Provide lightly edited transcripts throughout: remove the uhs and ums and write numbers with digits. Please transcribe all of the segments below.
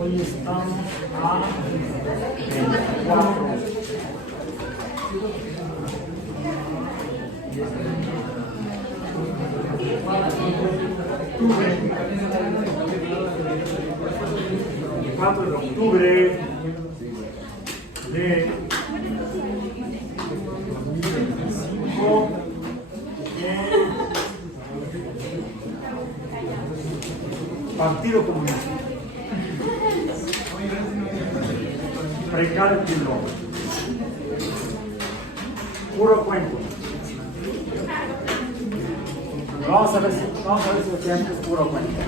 Hoy estamos a 24. De octubre de 2025 Partido Comunista. Precálculo. Puro cuento. Vamos a ver si es puro cuento.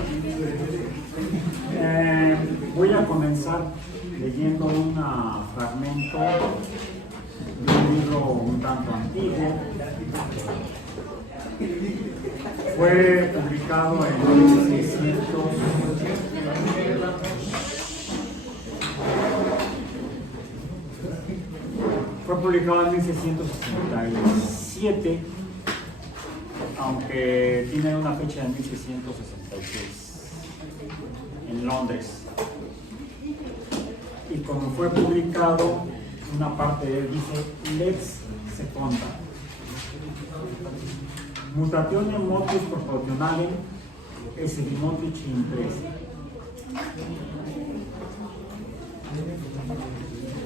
Voy a comenzar leyendo un fragmento de un libro un tanto antiguo. Fue publicado en 1600. Fue publicado en 1667, aunque tiene una fecha de 1666, en Londres. Y como fue publicado, una parte de él dice lex seconda. Mutatione motus proportionale esse motus impresa.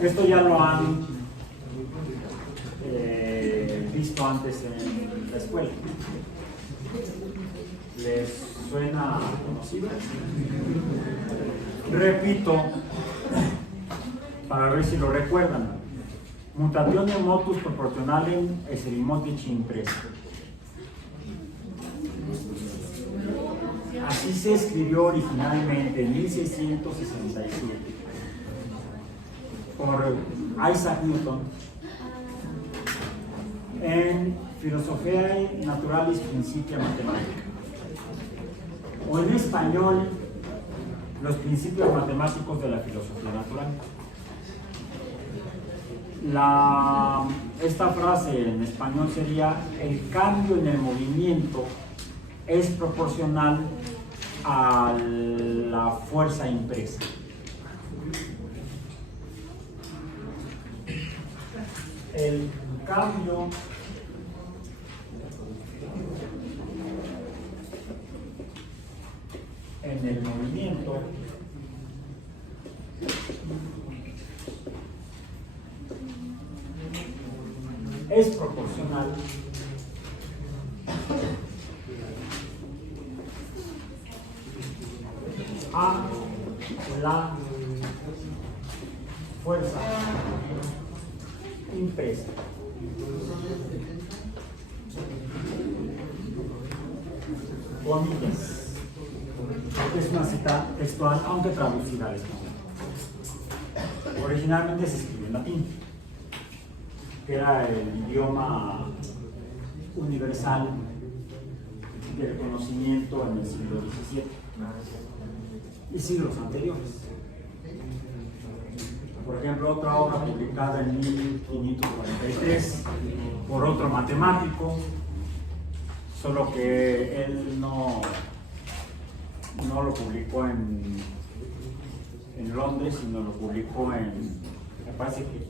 Esto ya lo han visto antes en la escuela. ¿Les suena conocido? Repito, para ver si lo recuerdan. Mutatione motus proportionale esse motus impresa. Así se escribió originalmente en 1667 por Isaac Newton en Philosophiae Naturalis Principia Mathematica, o en español, los principios matemáticos de la filosofía natural. Esta frase en español sería: el cambio en el movimiento es proporcional a la fuerza impresa. El cambio en el movimiento es proporcional a la fuerza impresa. Comillas. Es una cita textual, aunque traducida al español. Originalmente se escribió en latín, que era el idioma universal del conocimiento en el siglo XVII y siglos anteriores. Por ejemplo, otra obra publicada en 1543 por otro matemático, solo que él no lo publicó en Londres, sino lo publicó me parece que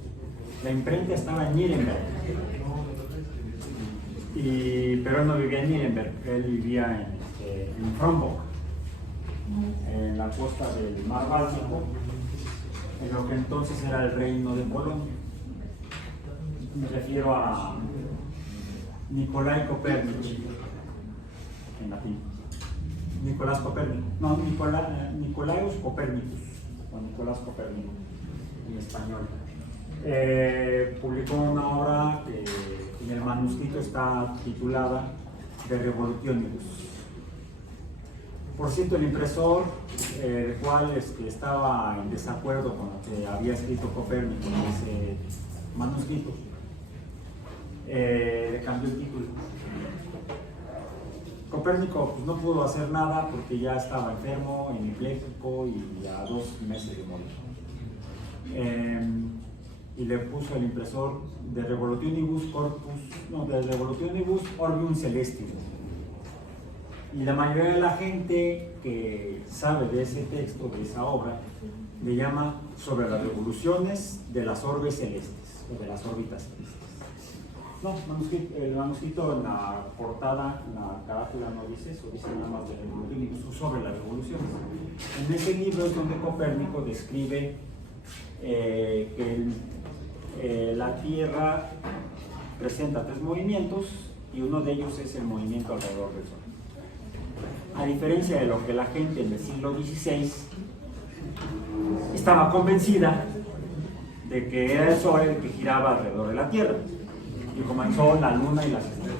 la imprenta estaba en Nuremberg, pero él no vivía en Nuremberg, él vivía en Frombork, en la costa del mar Báltico, en lo que entonces era el reino de Polonia. Me refiero a Nicolai Copérnico, en latín. Nicolás Copérnico, no, Nicolaus Copérnicus, o Nicolás Copérnico, en español. Publicó una obra que en el manuscrito está titulada De Revolutionibus. Por cierto, el impresor, el cual estaba en desacuerdo con lo que había escrito Copérnico en ese manuscrito, le cambió el título. Copérnico pues, no pudo hacer nada porque ya estaba enfermo, hemipléjico y a 2 meses de morir. Y le puso el impresor De Revolutionibus Orbium Celestium. Y la mayoría de la gente que sabe de ese texto, de esa obra, le llama sobre las revoluciones de las orbes celestes, o de las órbitas celestes. No, el manuscrito en la portada, en la carátula no dice eso, dice nada más de sobre las revoluciones. En ese libro es donde Copérnico describe que la Tierra presenta 3 movimientos y uno de ellos es el movimiento alrededor del Sol. A diferencia de lo que la gente en el siglo XVI estaba convencida de que era el Sol el que giraba alrededor de la Tierra, y como el Sol, la Luna y las estrellas.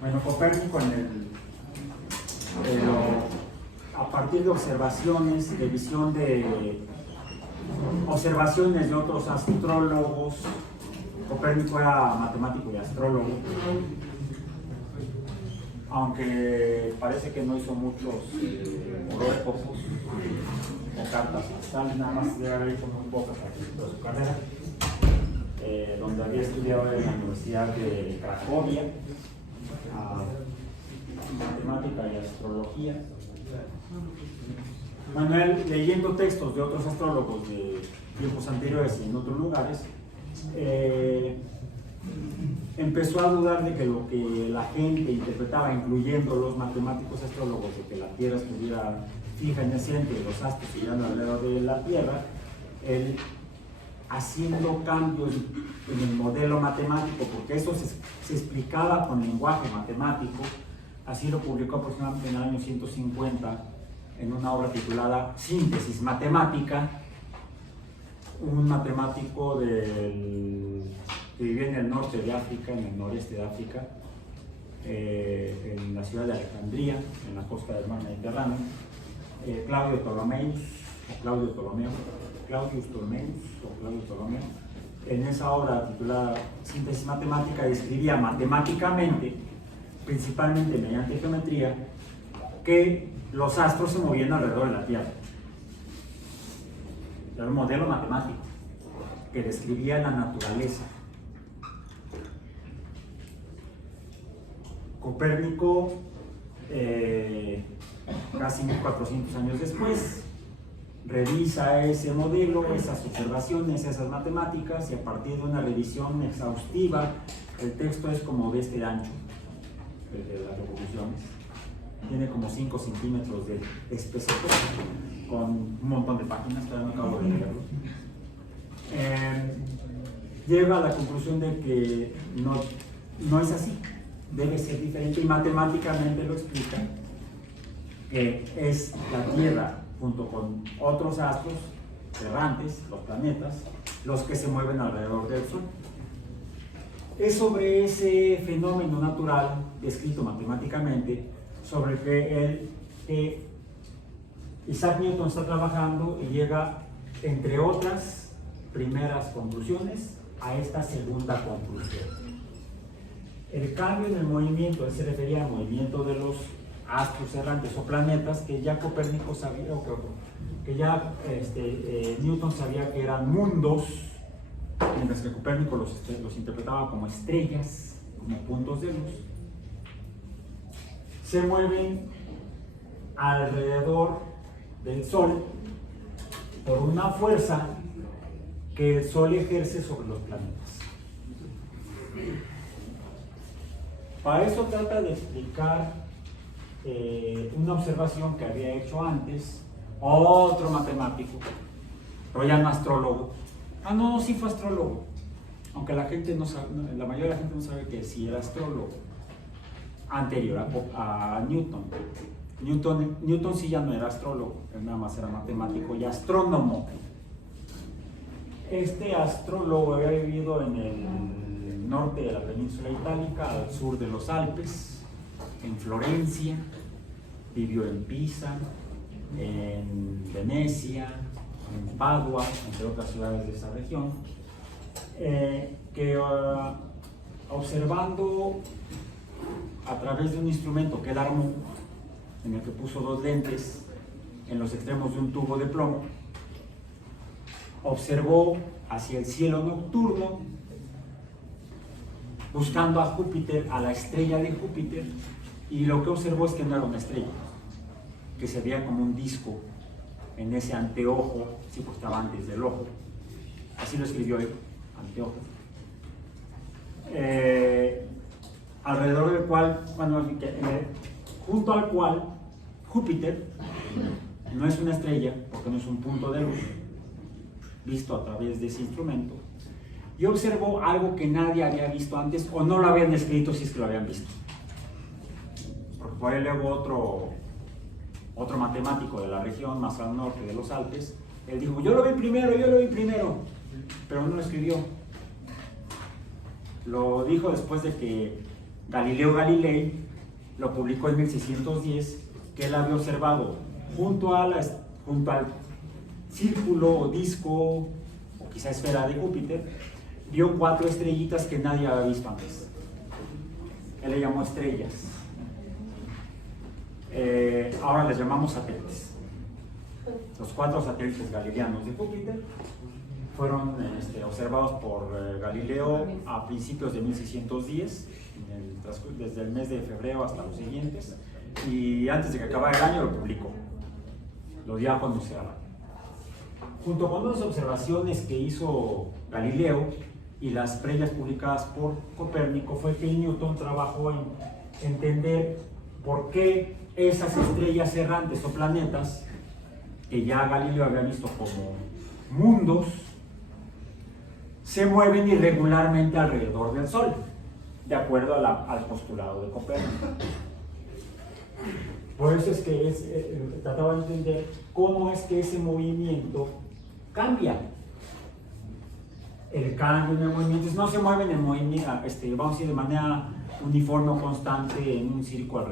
Bueno, Copérnico a partir de observaciones, de visión de observaciones de otros astrólogos, Copérnico era matemático y astrólogo, aunque parece que no hizo muchos horóscopos o cartas astrales, nada más debe haber hecho muy pocas aquí de su carrera, donde había estudiado en la Universidad de Cracovia, matemática y astrología. Manuel, leyendo textos de otros astrólogos de tiempos anteriores y en otros lugares, empezó a dudar de que lo que la gente interpretaba, incluyendo los matemáticos astrólogos, de que la Tierra estuviera fija en el centro y los astros girando alrededor de la Tierra, él haciendo cambios en el modelo matemático, porque eso se explicaba con lenguaje matemático. Así lo publicó aproximadamente en el año 150 en una obra titulada Síntesis Matemática, un matemático que vivía en el norte de África, en el noreste de África, en la ciudad de Alejandría, en la costa del mar Mediterráneo, Claudius Ptolomeo. En esa obra titulada Síntesis Matemática describía matemáticamente, principalmente mediante geometría, que los astros se movían alrededor de la Tierra. Era un modelo matemático que describía la naturaleza. Copérnico, casi 1400 años después, revisa ese modelo, esas observaciones, esas matemáticas, y a partir de una revisión exhaustiva, el texto es como de este ancho, de las revoluciones. Tiene como 5 centímetros de espesor, con un montón de páginas, todavía no acabo de leerlo. Llega a la conclusión de que no es así, debe ser diferente, y matemáticamente lo explica, que es la Tierra junto con otros astros errantes, los planetas, los que se mueven alrededor del Sol. Es sobre ese fenómeno natural descrito matemáticamente sobre el que Isaac Newton está trabajando y llega, entre otras primeras conclusiones, a esta segunda conclusión. El cambio en el movimiento, él se refería al movimiento de los astros errantes o planetas, que ya Copérnico sabía, que ya Newton sabía que eran mundos, mientras que Copérnico los interpretaba como estrellas, como puntos de luz. Se mueven alrededor del Sol por una fuerza que el Sol ejerce sobre los planetas. Para eso trata de explicar una observación que había hecho antes otro matemático, pero ya no astrólogo. Sí fue astrólogo, aunque la gente no sabe, la mayoría de la gente no sabe que sí era astrólogo, anterior a Newton. Newton sí ya no era astrólogo, él nada más era matemático y astrónomo. Este astrólogo había vivido en el norte de la península itálica, al sur de los Alpes, en Florencia, vivió en Pisa, en Venecia, en Padua, entre otras ciudades de esa región, que observando a través de un instrumento que él armó, en el que puso 2 lentes en los extremos de un tubo de plomo, observó hacia el cielo nocturno, buscando a Júpiter, a la estrella de Júpiter, y lo que observó es que no era una estrella, que se veía como un disco en ese anteojo, sí, pues estaba antes del ojo. Así lo escribió él, anteojo. Alrededor del cual, bueno, junto al cual Júpiter no es una estrella, porque no es un punto de luz, visto a través de ese instrumento, y observó algo que nadie había visto antes, o no lo habían escrito si es que lo habían visto. Porque por ahí luego otro matemático de la región, más al norte de los Alpes, él dijo, yo lo vi primero, pero no lo escribió. Lo dijo después de que Galileo Galilei lo publicó en 1610, que él había observado junto al círculo o disco, o quizá esfera de Júpiter, vio 4 estrellitas que nadie había visto antes. Él le llamó estrellas. Ahora les llamamos satélites. Los 4 satélites galileanos de Júpiter fueron observados por Galileo a principios de 1610, desde el mes de febrero hasta los siguientes, y antes de que acabara el año lo publicó, lo dio a conocer. Junto con las observaciones que hizo Galileo y las previas publicadas por Copérnico, fue que Newton trabajó en entender por qué esas estrellas errantes o planetas, que ya Galileo había visto como mundos, se mueven irregularmente alrededor del Sol, de acuerdo al postulado de Copérnico. Por eso es que trataba de entender cómo es que ese movimiento cambia. El cambio en el movimiento no se mueve en el movimiento, vamos a decir, de manera uniforme o constante en un círculo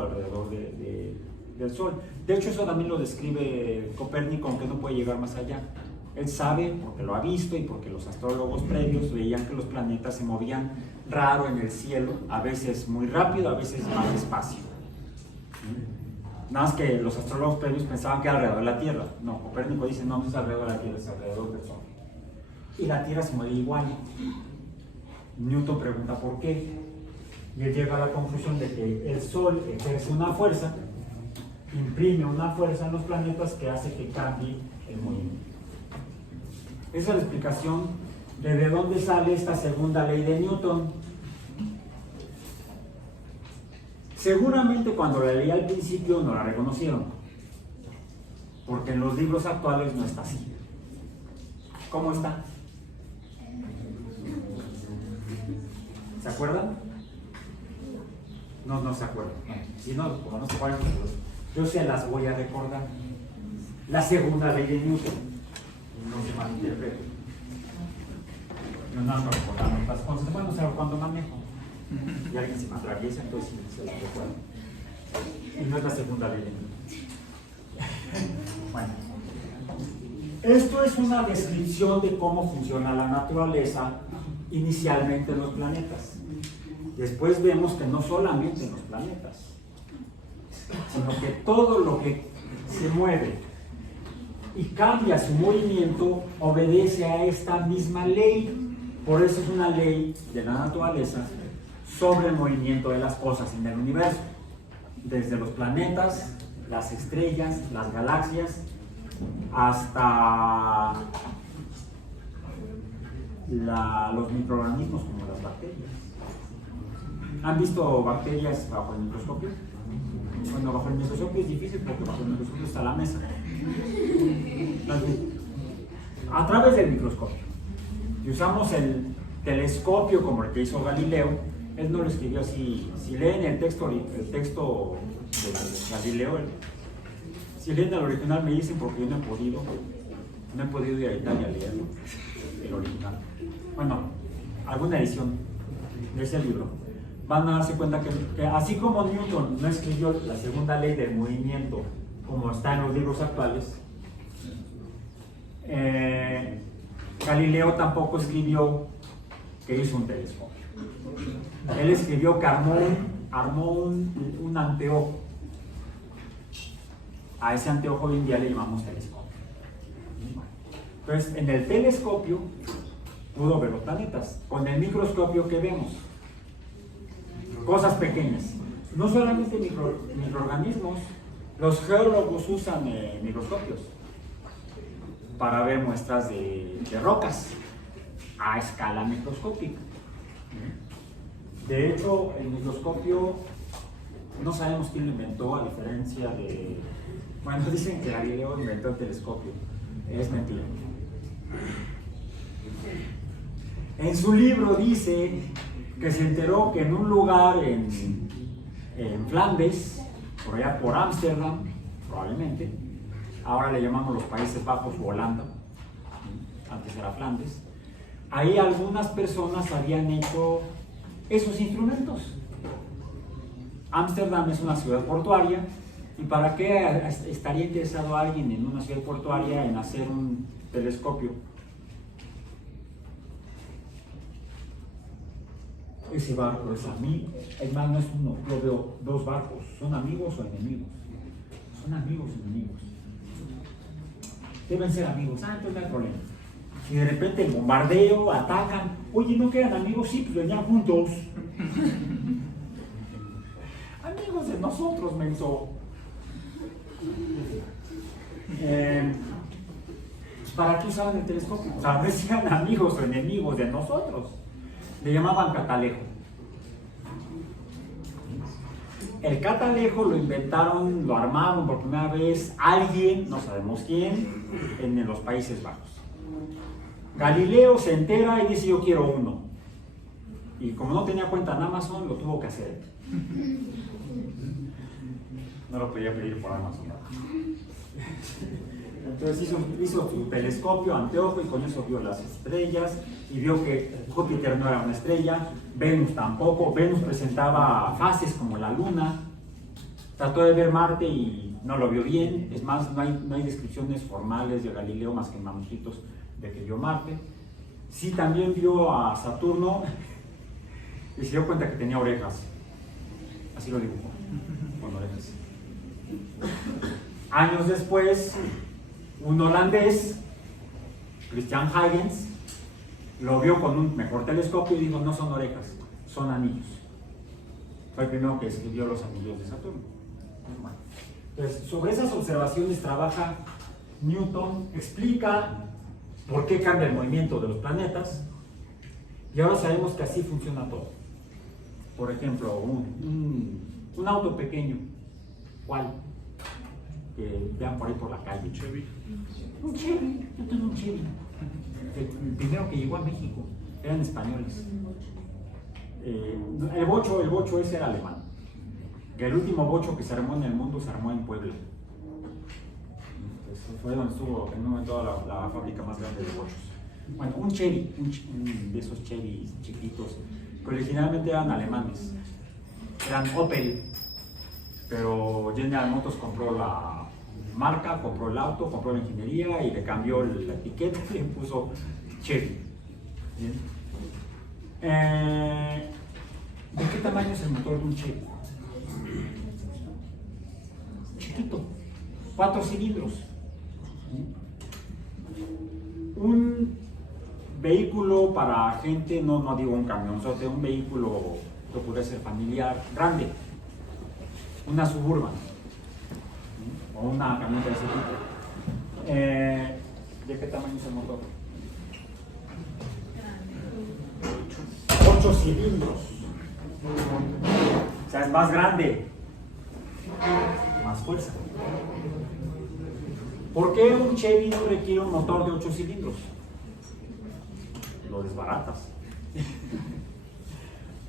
alrededor del Sol. De hecho, eso también lo describe Copérnico, aunque no puede llegar más allá. Él sabe, porque lo ha visto y porque los astrólogos previos veían que los planetas se movían raro en el cielo, a veces muy rápido, a veces más despacio. Nada más que los astrólogos previos pensaban que era alrededor de la Tierra. No, Copérnico dice, no es alrededor de la Tierra, es alrededor del Sol. Y la Tierra se mueve igual. Newton pregunta por qué, y él llega a la conclusión de que el Sol ejerce una fuerza, imprime una fuerza en los planetas que hace que cambie el movimiento. Esa es la explicación de dónde sale esta segunda ley de Newton. Seguramente cuando la leí al principio no la reconocieron, porque en los libros actuales no está así. ¿Cómo está? ¿Se acuerdan? No se acuerdan. Si no, como no se acuerdan, yo se las voy a recordar. La segunda ley de Newton. No se malinterprete. No ando recordando las cosas. Bueno, sé cuando manejo. Y alguien se me atraviesa, entonces se la recuerdo. Y no es la segunda ley de Newton. Bueno. Esto es una descripción de cómo funciona la naturaleza inicialmente en los planetas. Después vemos que no solamente en los planetas, sino que todo lo que se mueve y cambia su movimiento obedece a esta misma ley. Por eso es una ley de la naturaleza sobre el movimiento de las cosas en el universo, desde los planetas, las estrellas, las galaxias, hasta los microorganismos como las bacterias. ¿Han visto bacterias bajo el microscopio? Bueno, bajo el microscopio es difícil porque bajo el microscopio está la mesa. A través del microscopio. Si usamos el telescopio como el que hizo Galileo, él no lo escribió así. Si leen el texto de Galileo, si leen el original me dicen porque yo no he podido ir a Italia a leerlo, el original. Bueno, alguna edición de ese libro. Van a darse cuenta que así como Newton no escribió la segunda ley del movimiento como está en los libros actuales, Galileo tampoco escribió que hizo un telescopio. Él escribió que armó un anteojo. A ese anteojo hoy en día le llamamos telescopio. Entonces, en el telescopio pudo ver los planetas. Con el microscopio, ¿qué vemos? Cosas pequeñas. No solamente microorganismos, Los geólogos usan microscopios para ver muestras de rocas a escala microscópica. De hecho, el microscopio no sabemos quién lo inventó, a diferencia de... Bueno, dicen que Galileo inventó el telescopio. Es mentira. En su libro dice que se enteró que en un lugar en Flandes, por allá por Ámsterdam, probablemente, ahora le llamamos los Países Bajos o Holanda, antes era Flandes, ahí algunas personas habían hecho esos instrumentos. Ámsterdam es una ciudad portuaria, ¿y para qué estaría interesado alguien en una ciudad portuaria en hacer un telescopio? Ese barco es amigo, es más, no es uno, yo veo dos barcos, ¿son amigos o enemigos? Son amigos o enemigos. Deben ser amigos, entonces no hay problema. Y de repente el bombardeo, atacan, oye, ¿no quedan amigos? Sí, pues venían juntos. Amigos de nosotros, menso. ¿Para qué usaban el telescopio? O sea, no sean amigos o enemigos de nosotros. Le llamaban catalejo. El catalejo lo inventaron, lo armaron por primera vez alguien, no sabemos quién, en los Países Bajos. Galileo se entera y dice: yo quiero uno. Y como no tenía cuenta en Amazon, lo tuvo que hacer. No lo podía pedir por Amazon. Entonces hizo su telescopio, anteojo, y con eso vio las estrellas y vio que Júpiter no era una estrella, Venus tampoco. Venus presentaba fases como la Luna. Trató de ver Marte y no lo vio bien. Es más, no hay descripciones formales de Galileo más que manuscritos de que vio Marte. Sí, también vio a Saturno y se dio cuenta que tenía orejas. Así lo dibujó, con orejas. Años después, un holandés, Christian Huygens, lo vio con un mejor telescopio y dijo: no son orejas, son anillos. Fue el primero que escribió los anillos de Saturno. Entonces, sobre esas observaciones trabaja Newton, explica por qué cambia el movimiento de los planetas, y ahora sabemos que así funciona todo. Por ejemplo, un auto pequeño, ¿cuál? Que vean por ahí por la calle. Un Chevy. Yo tengo un Chevy. El primero que llegó a México, eran españoles. El bocho ese era alemán. El último bocho que se armó en el mundo se armó en Puebla. Fue donde estuvo en un momento la fábrica más grande de bochos. Bueno, un Chevy, de esos Chevy chiquitos, que originalmente eran alemanes. Eran Opel, pero General Motors compró la marca, compró el auto, compró la ingeniería y le cambió la etiqueta y le puso Chevy. ¿Bien? ¿De qué tamaño es el motor de un Chevy? Chiquito, 4 cilindros. Un vehículo para gente, no digo un camionzote, un vehículo que puede ser familiar, grande, una Suburban o una camioneta de ese tipo. ¿De qué tamaño es el motor? 8 cilindros. O sea, es más grande, más fuerza. ¿Por qué un Chevy no requiere un motor de 8 cilindros? Lo desbaratas.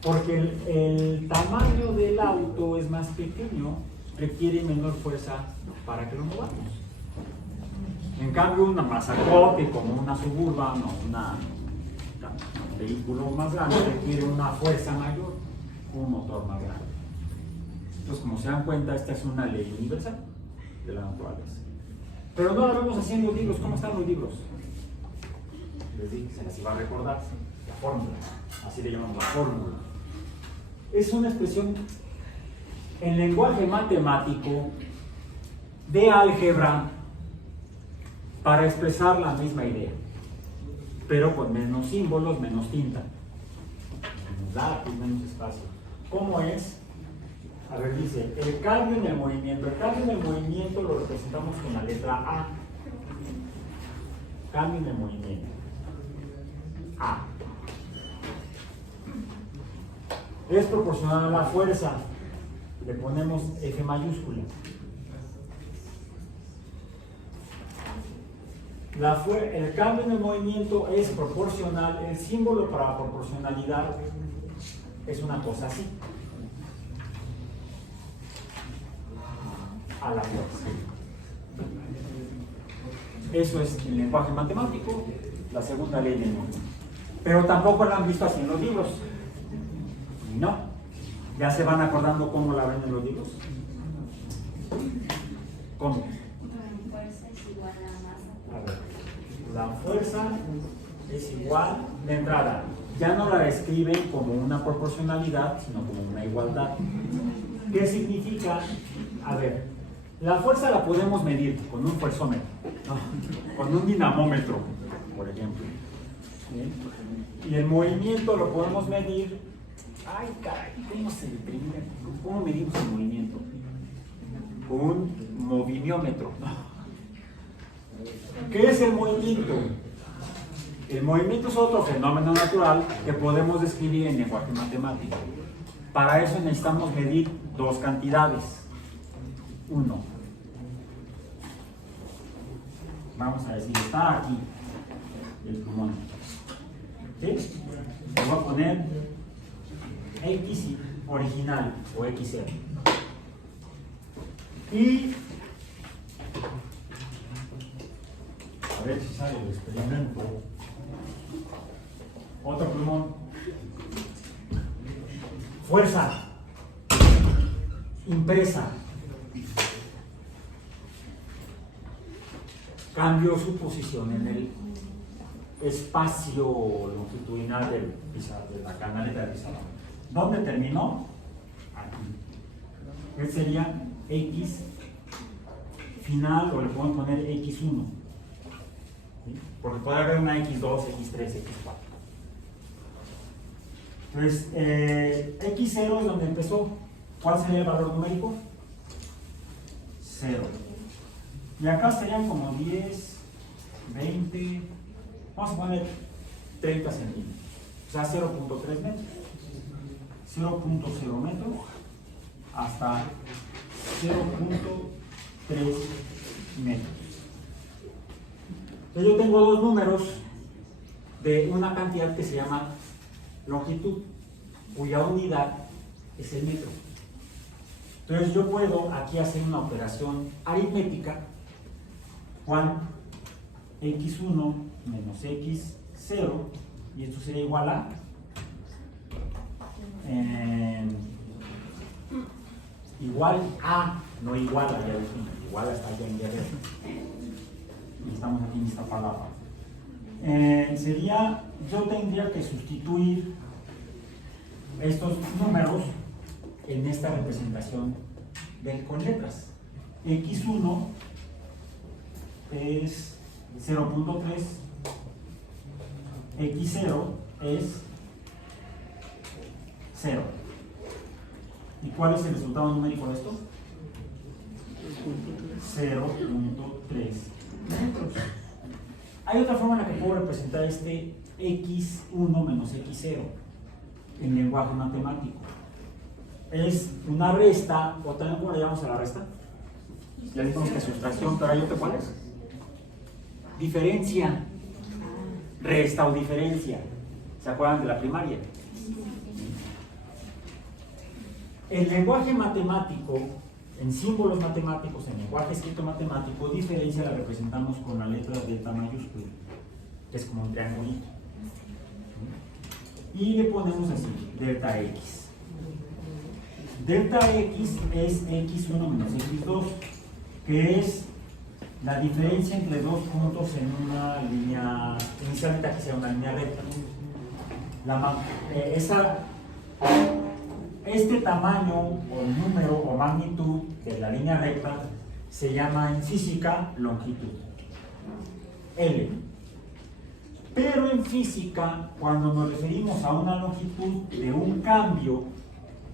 Porque el tamaño del auto es más pequeño, requiere menor fuerza para que lo movamos. En cambio, una mazacote como una Suburban o un vehículo más grande requiere una fuerza mayor, un motor más grande. Entonces, como se dan cuenta, esta es una ley universal de la naturaleza. Pero no la vemos así en los libros. ¿Cómo están los libros? Les dije que se las iba a recordar. La fórmula, así le llamamos la fórmula. Es una expresión en lenguaje matemático de álgebra para expresar la misma idea, pero con menos símbolos, menos tinta, menos lápiz, menos espacio. ¿Cómo es? A ver, dice, el cambio en el movimiento. El cambio en el movimiento lo representamos con la letra A. Cambio en el movimiento. A. Es proporcional a la fuerza. Le ponemos F mayúscula. El cambio en el movimiento es proporcional. El símbolo para proporcionalidad es una cosa así. A la fuerza. Eso es el lenguaje matemático, la segunda ley del movimiento. Pero tampoco la han visto así en los libros. No. ¿Ya se van acordando cómo la ven en los libros? ¿Cómo? A ver, la fuerza es igual de entrada. Ya no la describen como una proporcionalidad, sino como una igualdad. ¿Qué significa? A ver, la fuerza la podemos medir con un fuerzómetro, con un dinamómetro, por ejemplo. ¿Sí? Y el movimiento lo podemos medir. Ay, caray, ¿cómo medimos el movimiento? Con un movimiómetro. ¿Qué es el movimiento? El movimiento es otro fenómeno natural que podemos describir en lenguaje matemático. Para eso necesitamos medir dos cantidades. Uno. Vamos a decir, está aquí el pulmón. ¿Sí? Le voy a poner X original o XL. Y a ver si sale el experimento. Otro pulmón. Fuerza impresa. Cambió su posición en el espacio longitudinal de la canaleta del pizarrón. ¿Dónde terminó? Aquí. Él sería X final, o le podemos poner X1. ¿Sí? Porque puede haber una X2, X3, X4. Entonces, X0 es donde empezó. ¿Cuál sería el valor numérico? 0. Y acá serían como 10, 20, vamos a poner 30 centímetros. O sea, 0.3 metros. 0.0 metros hasta 0.3 metros. Entonces yo tengo dos números de una cantidad que se llama longitud, cuya unidad es el metro. Entonces yo puedo aquí hacer una operación aritmética. ¿Cuál? X1 menos X0, y esto sería igual a igual a, no igual a, ya dijimos, igual a está allá en Guerrero. Y estamos aquí en esta palabra. Sería, yo tendría que sustituir estos números en esta representación con letras. X1 es 0.3, X0 es 0. ¿Y cuál es el resultado numérico de esto? 0.3 metros. Hay otra forma en la que puedo representar este X1 menos X0 en lenguaje matemático. Es una resta, o también ¿cómo le llamamos a la resta? Ya dijimos que sustracción, pero hay otra, ¿cuál es? Diferencia. Resta o diferencia. ¿Se acuerdan de la primaria? El lenguaje matemático, en símbolos matemáticos, en lenguaje escrito matemático, diferencia la representamos con la letra delta mayúscula, que es como un triangulito. Y le ponemos así, delta X. Delta X es X1 menos X2, que es la diferencia entre dos puntos en una línea, inicialmente aquí sea una línea recta. Este tamaño o número o magnitud de la línea recta se llama en física longitud, L. Pero en física, cuando nos referimos a una longitud de un cambio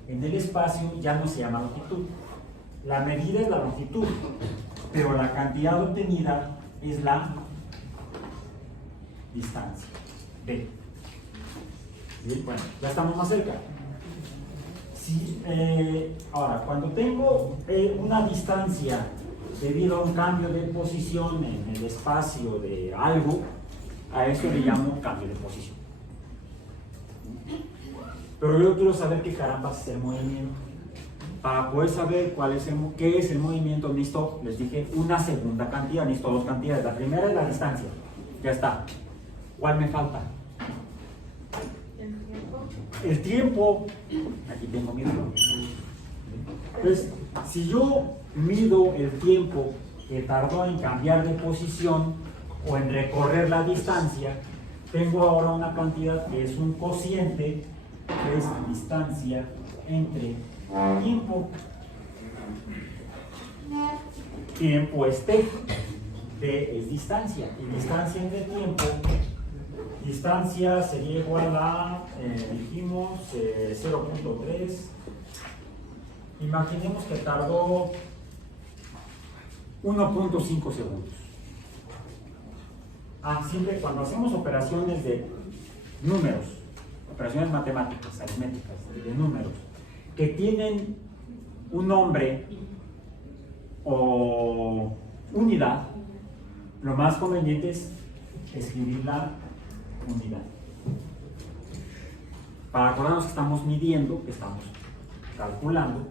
en el espacio ya no se llama longitud. La medida es la longitud, pero la cantidad obtenida es la distancia, B. ¿Sí? Bueno, ya estamos más cerca. Sí, ahora, cuando tengo una distancia debido a un cambio de posición en el espacio de algo, a eso le llamo cambio de posición. Pero yo quiero saber qué caramba es el movimiento. Para poder saber qué es el movimiento, necesito, les dije, una segunda cantidad, necesito dos cantidades. La primera es la distancia, ya está. ¿Cuál me falta? El tiempo. Aquí tengo mi reloj. Entonces, si yo mido el tiempo que tardó en cambiar de posición o en recorrer la distancia, tengo ahora una cantidad que es un cociente, que es distancia entre tiempo. Tiempo es T. T es distancia. Y distancia entre tiempo, distancia sería igual a, dijimos, 0.3. Imaginemos que tardó 1.5 segundos. Siempre cuando hacemos operaciones de números, operaciones matemáticas, aritméticas, de números, que tienen un nombre o unidad, lo más conveniente es escribir la unidad. Para acordarnos que estamos midiendo, que estamos calculando,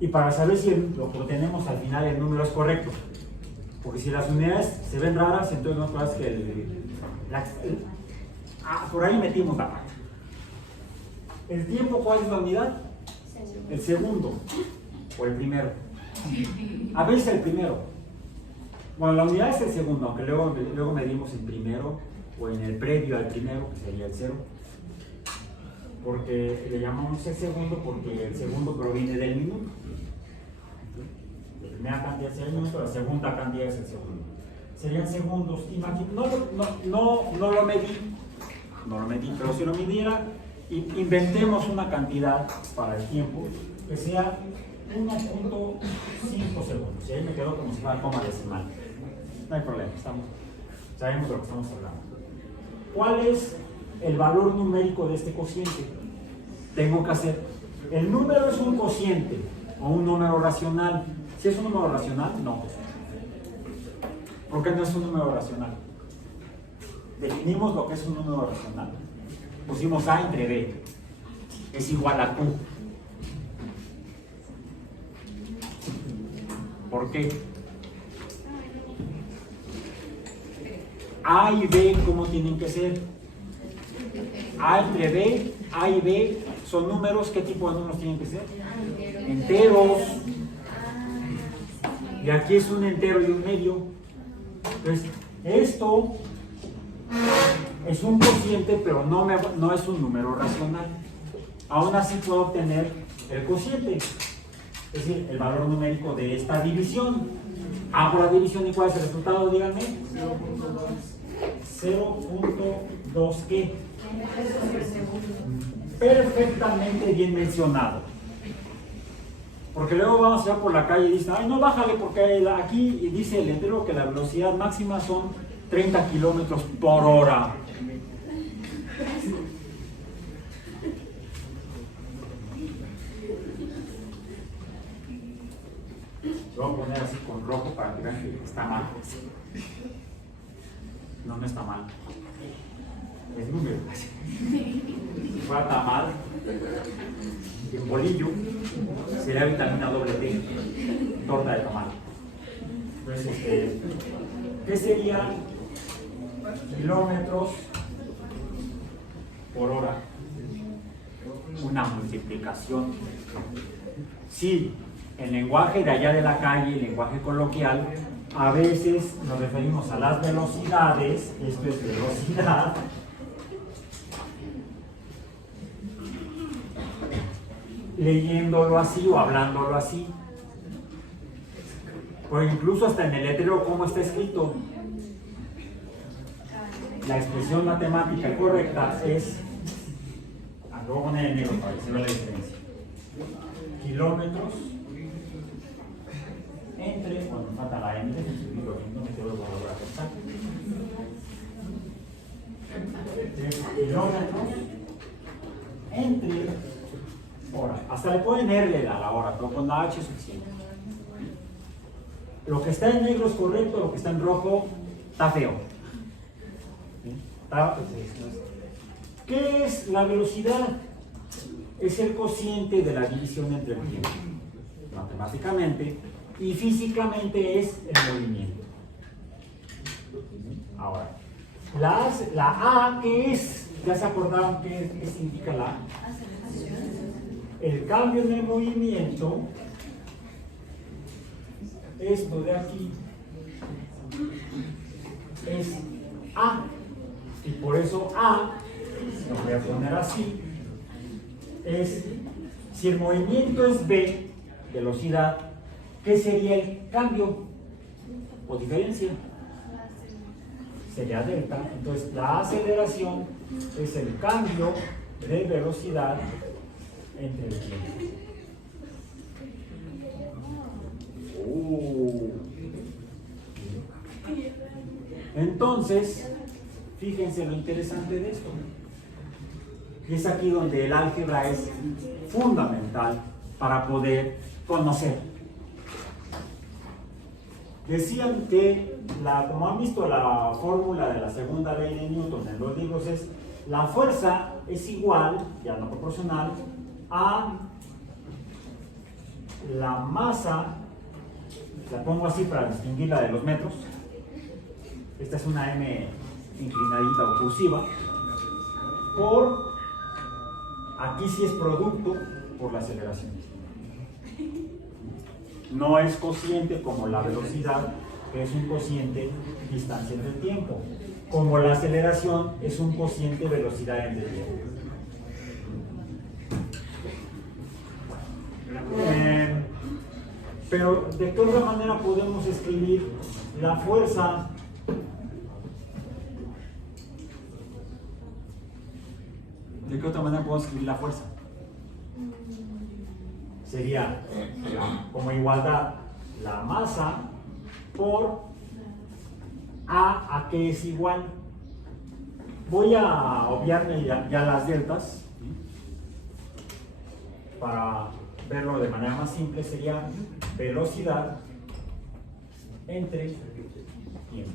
y para saber si lo que tenemos al final el número es correcto. Porque si las unidades se ven raras, entonces no pasa que por ahí metimos la pata. ¿El tiempo cuál es la unidad? El segundo o el primero. A veces el primero. Bueno, la unidad es el segundo, aunque luego medimos el primero o en el previo al primero, que sería el cero. Porque le llamamos el segundo porque el segundo proviene del minuto. La primera cantidad es el minuto, la segunda cantidad es el segundo. Serían segundos. No lo medí, pero si lo midiera, inventemos una cantidad para el tiempo que sea 1.5 segundos. Y ahí me quedo como si fuera coma decimal. No hay problema, sabemos de lo que estamos hablando. ¿Cuál es el valor numérico de este cociente? Tengo que hacer. El número es un cociente o un número racional. Si es un número racional, no. ¿Por qué no es un número racional? Definimos lo que es un número racional. Pusimos A entre B. Es igual a Q. ¿Por qué? A y B, ¿cómo tienen que ser? A entre B, A y B son números. ¿Qué tipo de números tienen que ser? Enteros. Y aquí es un entero y un medio. Entonces, esto es un cociente, pero no es un número racional. Aún así puedo obtener el cociente, es decir, el valor numérico de esta división. Hago la división y ¿cuál es el resultado? Díganme. 0.2 ¿qué? Perfectamente bien mencionado. Porque luego vamos a ir por la calle y dicen, ay, no, bájale, porque aquí dice el letrero que la velocidad máxima son 30 kilómetros por hora. Lo voy a poner así con rojo para que vean que está mal. No está mal. Es número. Si fuera tamal, en bolillo, sería vitamina T, torta de tamal. Entonces, ¿qué sería? Kilómetros por hora. Una multiplicación. Sí, en lenguaje de allá de la calle, el lenguaje coloquial, a veces nos referimos a las velocidades. Esto es velocidad. Leyéndolo así o hablándolo así. O incluso hasta en el letrero, ¿cómo está escrito? La expresión matemática correcta es lo voy a poner en negro para que se vea la diferencia. Kilómetros entre, bueno, me falta la M, no me quedo por ahora pensar. Kilómetros entre hora. Hasta le pueden R a la hora, pero con la H es suficiente. Lo que está en negro es correcto, lo que está en rojo está feo. ¿Qué es la velocidad? Es el cociente de la división entre el tiempo. Matemáticamente y físicamente es el movimiento. Ahora, la A, ¿qué es? ¿Ya se acordaron qué significa la A? El cambio en el movimiento, esto de aquí, es A. Y por eso A, lo voy a poner así, es, si el movimiento es V, velocidad, ¿qué sería el cambio o diferencia? Sería delta. Entonces la aceleración es el cambio de velocidad entre el tiempo. Entonces, fíjense lo interesante de esto. Es aquí donde el álgebra es fundamental para poder conocer. Decían que, como han visto la fórmula de la segunda ley de Newton en los libros, es la fuerza es igual, ya no proporcional, a la masa, la pongo así para distinguirla de los metros. Esta es una M inclinadita o cursiva, por, aquí sí es producto por la aceleración. No es cociente como la velocidad, que es un cociente distancia entre el tiempo. Como la aceleración es un cociente velocidad entre el tiempo. Pero de qué otra manera podemos escribir la fuerza? ¿De qué otra manera podemos escribir la fuerza? Sería como igualdad la masa por A que es igual. Voy a obviarme ya las deltas, ¿sí? Para verlo de manera más simple sería velocidad entre tiempo.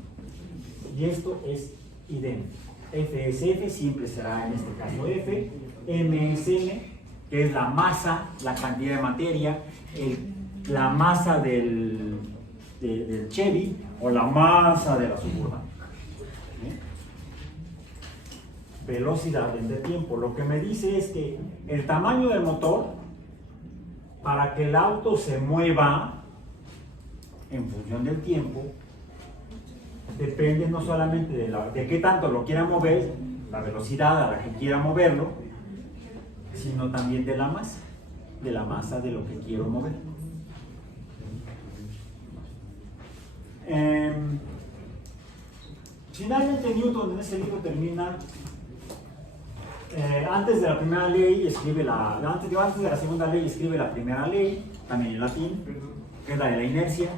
Y esto es idéntico. F es F, siempre será en este caso F. M es M, que es la masa, la cantidad de materia, la masa del Chevy o la masa de la Suburban. Velocidad entre tiempo. Lo que me dice es que el tamaño del motor, para que el auto se mueva en función del tiempo, depende no solamente de qué tanto lo quiera mover, la velocidad a la que quiera moverlo, sino también de la masa de lo que quiero mover. Finalmente Newton en ese libro termina, antes de la primera ley escribe antes de la segunda ley escribe la primera ley, también en latín, que es la de la inercia.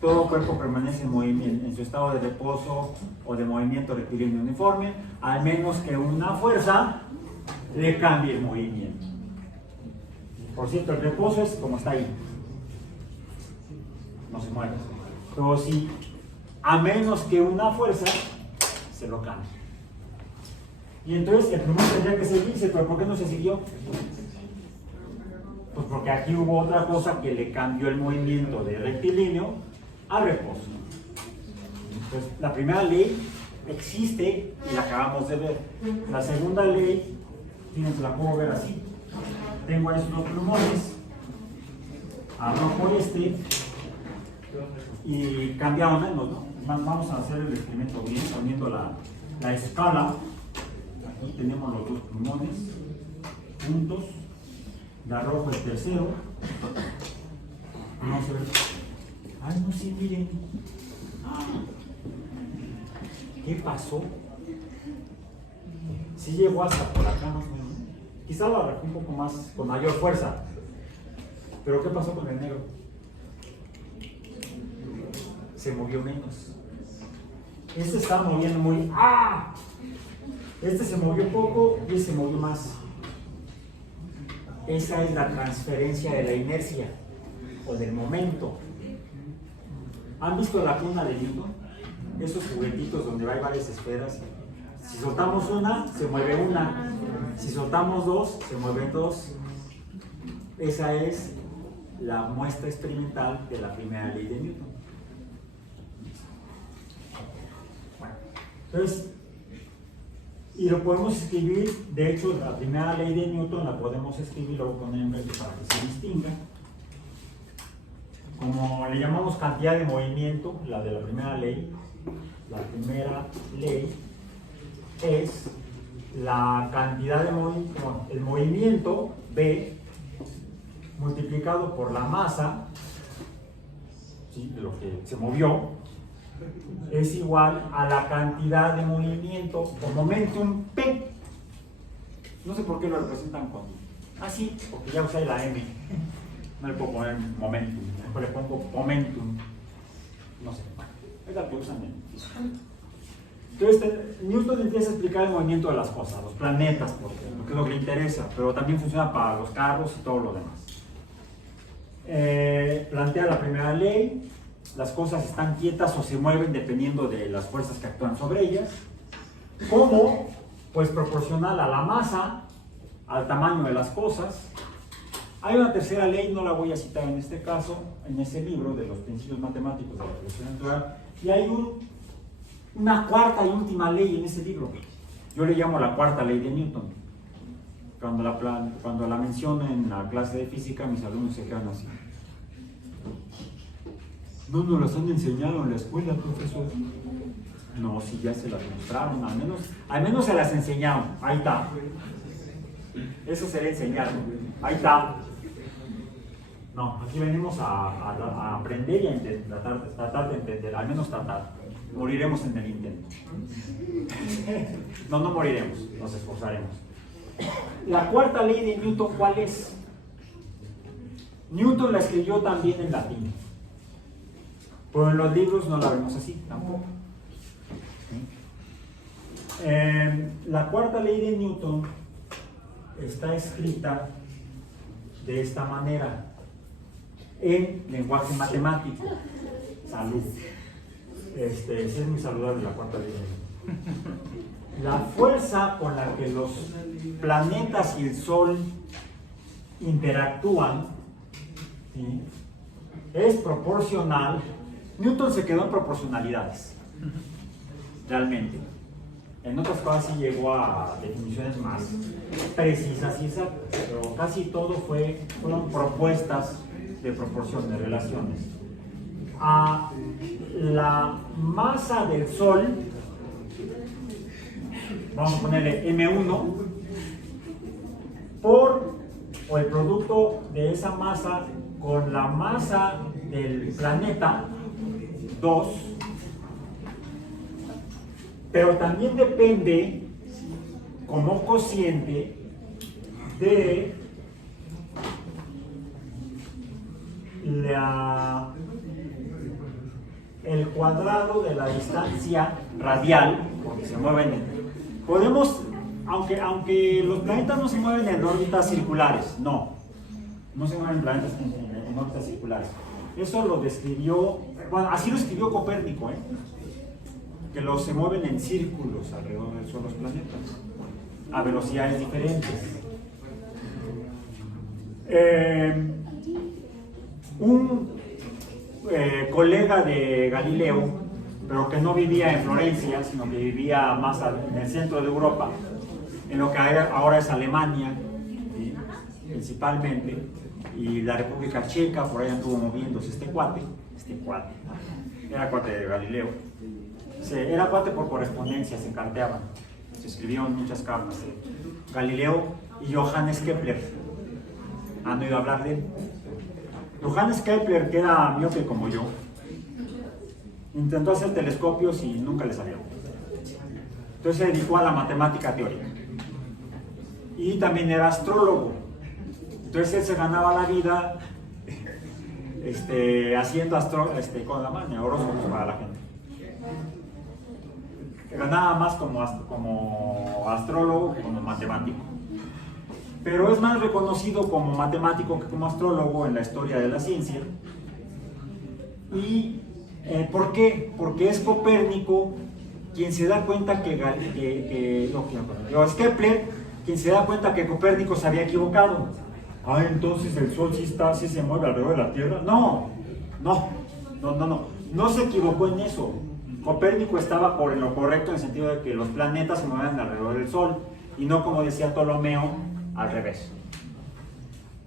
Todo cuerpo permanece en movimiento, en su estado de reposo o de movimiento rectilíneo uniforme, al menos que una fuerza le cambie el movimiento. Por cierto, el reposo es como está ahí, no se mueve. Pero si a menos que una fuerza se lo cambie. Y entonces el primero tendría que seguirse, pero ¿por qué no se siguió? Pues porque aquí hubo otra cosa que le cambió el movimiento de rectilíneo a reposo. Entonces, la primera ley existe y la acabamos de ver. La segunda ley, fíjense, la puedo ver así. Tengo estos dos plumones, arrojo este y cambiaron menos, ¿no? Vamos a hacer el experimento bien, poniendo la escala. Aquí tenemos los dos plumones juntos, de arrojo el tercero. Vamos a ver. Ay, no, sí, miren. ¿Qué pasó? Sí llegó hasta por acá, más o menos. Quizá lo arrancó un poco más, con mayor fuerza. Pero ¿qué pasó con el negro? Se movió menos. Este está moviendo muy... ¡Ah! Este se movió poco y este se movió más. Esa es la transferencia de la inercia o del momento. ¿Han visto la cuna de Newton? Esos juguetitos donde hay varias esferas. Si soltamos una, se mueve una. Si soltamos dos, se mueven dos. Esa es la muestra experimental de la primera ley de Newton. Bueno, entonces, y lo podemos escribir, de hecho, la primera ley de Newton la podemos escribir, luego poner en verde para que se distinga. Como le llamamos cantidad de movimiento, la de la primera ley es la cantidad de movimiento, bueno, el movimiento B multiplicado por la masa, ¿sí?, de lo que se movió, es igual a la cantidad de movimiento o momentum P. No sé por qué lo representan con así, porque ya usé la M. No le puedo poner momentum, mejor le pongo momentum. No sé, es la que usan en física. Entonces, Newton empieza a explicar el movimiento de las cosas, los planetas, porque es lo que le interesa, pero también funciona para los carros y todo lo demás. Plantea la primera ley: las cosas están quietas o se mueven dependiendo de las fuerzas que actúan sobre ellas. ¿Cómo? Pues proporcional a la masa, al tamaño de las cosas. Hay una tercera ley, no la voy a citar en este caso, en ese libro de los principios matemáticos de la relación natural, y hay una cuarta y última ley en ese libro. Yo le llamo la cuarta ley de Newton. Cuando la menciono en la clase de física, mis alumnos se quedan así. ¿No nos las han enseñado en la escuela, profesor? No, si ya se las mostraron, al menos se las enseñaron. Ahí está. Eso será enseñar. Ahí está. No, aquí venimos a aprender y a tratar de entender, al menos tratar. Moriremos en el intento. No moriremos, nos esforzaremos. La cuarta ley de Newton, ¿cuál es? Newton la escribió también en latín, pero en los libros no la vemos así tampoco. La cuarta ley de Newton está escrita de esta manera en lenguaje matemático. Salud. Sí es muy saludable la cuarta ley de Newton. La fuerza con la que los planetas y el Sol interactúan, ¿sí?, es proporcional. Newton se quedó en proporcionalidades, realmente. En otras cosas sí llegó a definiciones más precisas y exactas, pero casi todo fueron propuestas de proporción, de relaciones. A la masa del Sol, vamos a ponerle M1, o el producto de esa masa con la masa del planeta, 2, pero también depende como cociente de el cuadrado de la distancia radial, porque se mueven aunque los planetas no se mueven en órbitas circulares, no se mueven planetas en órbitas circulares. Eso lo describió, bueno, así lo escribió Copérnico, que se mueven en círculos alrededor del Sol los planetas, a velocidades diferentes. Un colega de Galileo, pero que no vivía en Florencia, sino que vivía más en el centro de Europa, en lo que ahora es Alemania, ¿sí?, principalmente, y la República Checa, por ahí anduvo moviéndose este cuate, era cuate de Galileo, era cuate por correspondencia, se carteaban, se escribieron muchas cartas. Galileo y Johannes Kepler, ¿han oído hablar de él? Johannes Kepler, que era miope como yo, intentó hacer telescopios y nunca le salió. Entonces se dedicó a la matemática teórica. y también era astrólogo. Entonces él se ganaba la vida haciendo horóscopos para la gente. Ganaba más como astrólogo que como matemático. Pero es más reconocido como matemático que como astrólogo en la historia de la ciencia. ¿Y por qué? Porque es Copérnico quien se da cuenta es Kepler quien se da cuenta que Copérnico se había equivocado. Ah, entonces el Sol sí se mueve alrededor de la Tierra. No se equivocó en eso. Copérnico estaba en lo correcto en el sentido de que los planetas se mueven alrededor del Sol y no, como decía Ptolomeo, al revés.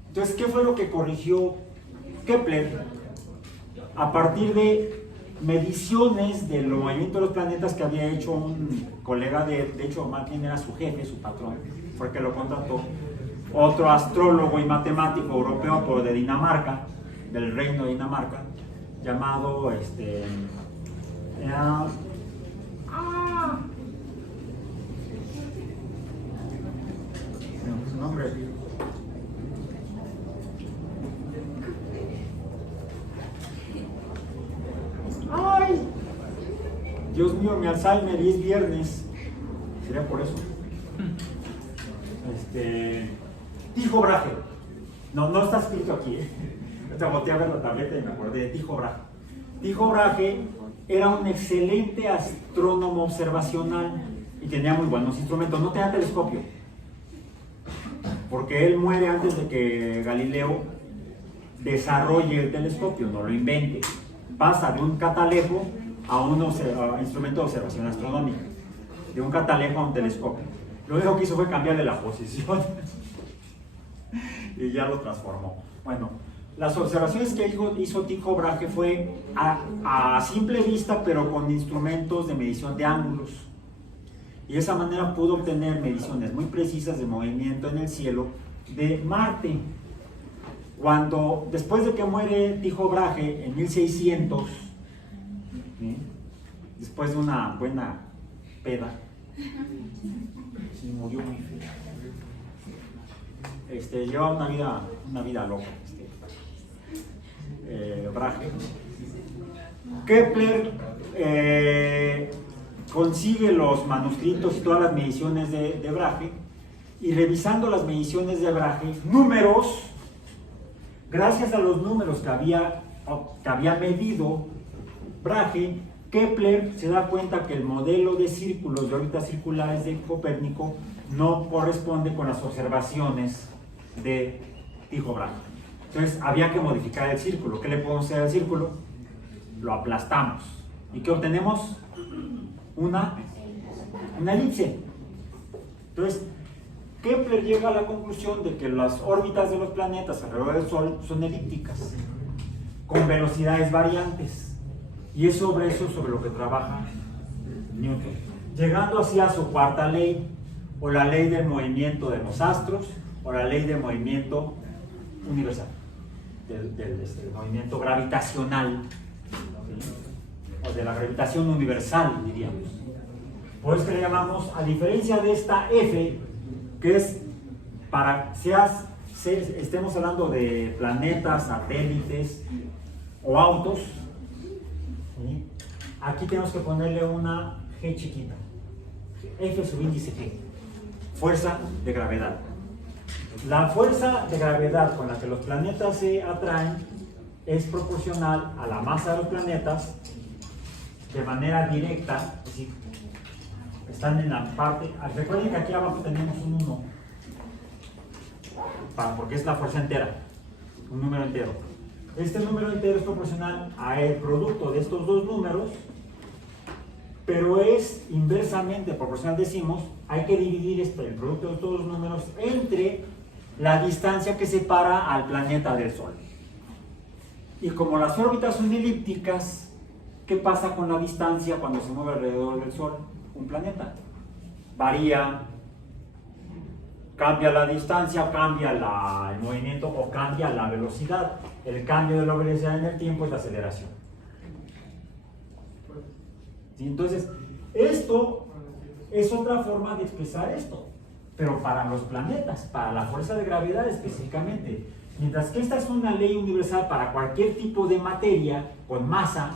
Entonces, ¿qué fue lo que corrigió Kepler? A partir de mediciones del movimiento de los planetas que había hecho un colega de hecho, más bien era su jefe, su patrón, fue el que lo contrató, otro astrólogo y matemático europeo, pero de Dinamarca, del reino de Dinamarca, llamado su nombre. ¡Ay! Dios mío, mi Alzheimer, y es viernes. Sería por eso. Tycho Brahe. No está escrito aquí. Te volteé a ver la tableta y me acordé de Tycho Brahe. Tycho Brahe era un excelente astrónomo observacional y tenía muy buenos instrumentos. No tenía telescopio, porque él muere antes de que Galileo desarrolle el telescopio, no lo invente. Pasa de un catalejo a un instrumento de observación astronómica, de un catalejo a un telescopio. Lo único que hizo fue cambiarle la posición y ya lo transformó. Bueno, las observaciones que hizo Tycho Brahe fue a simple vista, pero con instrumentos de medición de ángulos. Y de esa manera pudo obtener mediciones muy precisas de movimiento en el cielo de Marte. Después de que muere Tycho Brahe en 1600, después de una buena peda, murió muy feo. Lleva una vida loca. Brahe. Kepler consigue los manuscritos y todas las mediciones de Brahe, y revisando las mediciones de Brahe, gracias a los números que había medido Brahe, Kepler se da cuenta que el modelo de círculos, de órbitas circulares de Copérnico, no corresponde con las observaciones de Tycho Brahe. Entonces había que modificar el círculo. ¿Qué le podemos hacer al círculo? Lo aplastamos. ¿Y qué obtenemos? Una elipse. Entonces, Kepler llega a la conclusión de que las órbitas de los planetas alrededor del Sol son elípticas, con velocidades variantes. Y es sobre eso sobre lo que trabaja Newton. Llegando así a su cuarta ley, o la ley del movimiento de los astros, o la ley del movimiento universal, del movimiento gravitacional, ¿sí? O de la gravitación universal, diríamos. Por eso que le llamamos, a diferencia de esta F, que es para estemos hablando de planetas, satélites o autos, ¿sí? Aquí tenemos que ponerle una G chiquita, F subíndice G, fuerza de gravedad. La fuerza de gravedad con la que los planetas se atraen es proporcional a la masa de los planetas de manera directa, es decir, están en la parte. Recuerden que aquí abajo tenemos un 1, porque es la fuerza entera, un número entero. Este número entero es proporcional al producto de estos dos números, pero es inversamente proporcional, decimos, hay que dividir el producto de estos dos números entre la distancia que separa al planeta del Sol. Y como las órbitas son elípticas, ¿qué pasa con la distancia cuando se mueve alrededor del Sol un planeta? Varía, cambia la distancia, cambia el movimiento o cambia la velocidad. El cambio de la velocidad en el tiempo es la aceleración. ¿Sí? Entonces, esto es otra forma de expresar esto. pero para los planetas, para la fuerza de gravedad específicamente. Mientras que esta es una ley universal para cualquier tipo de materia con masa,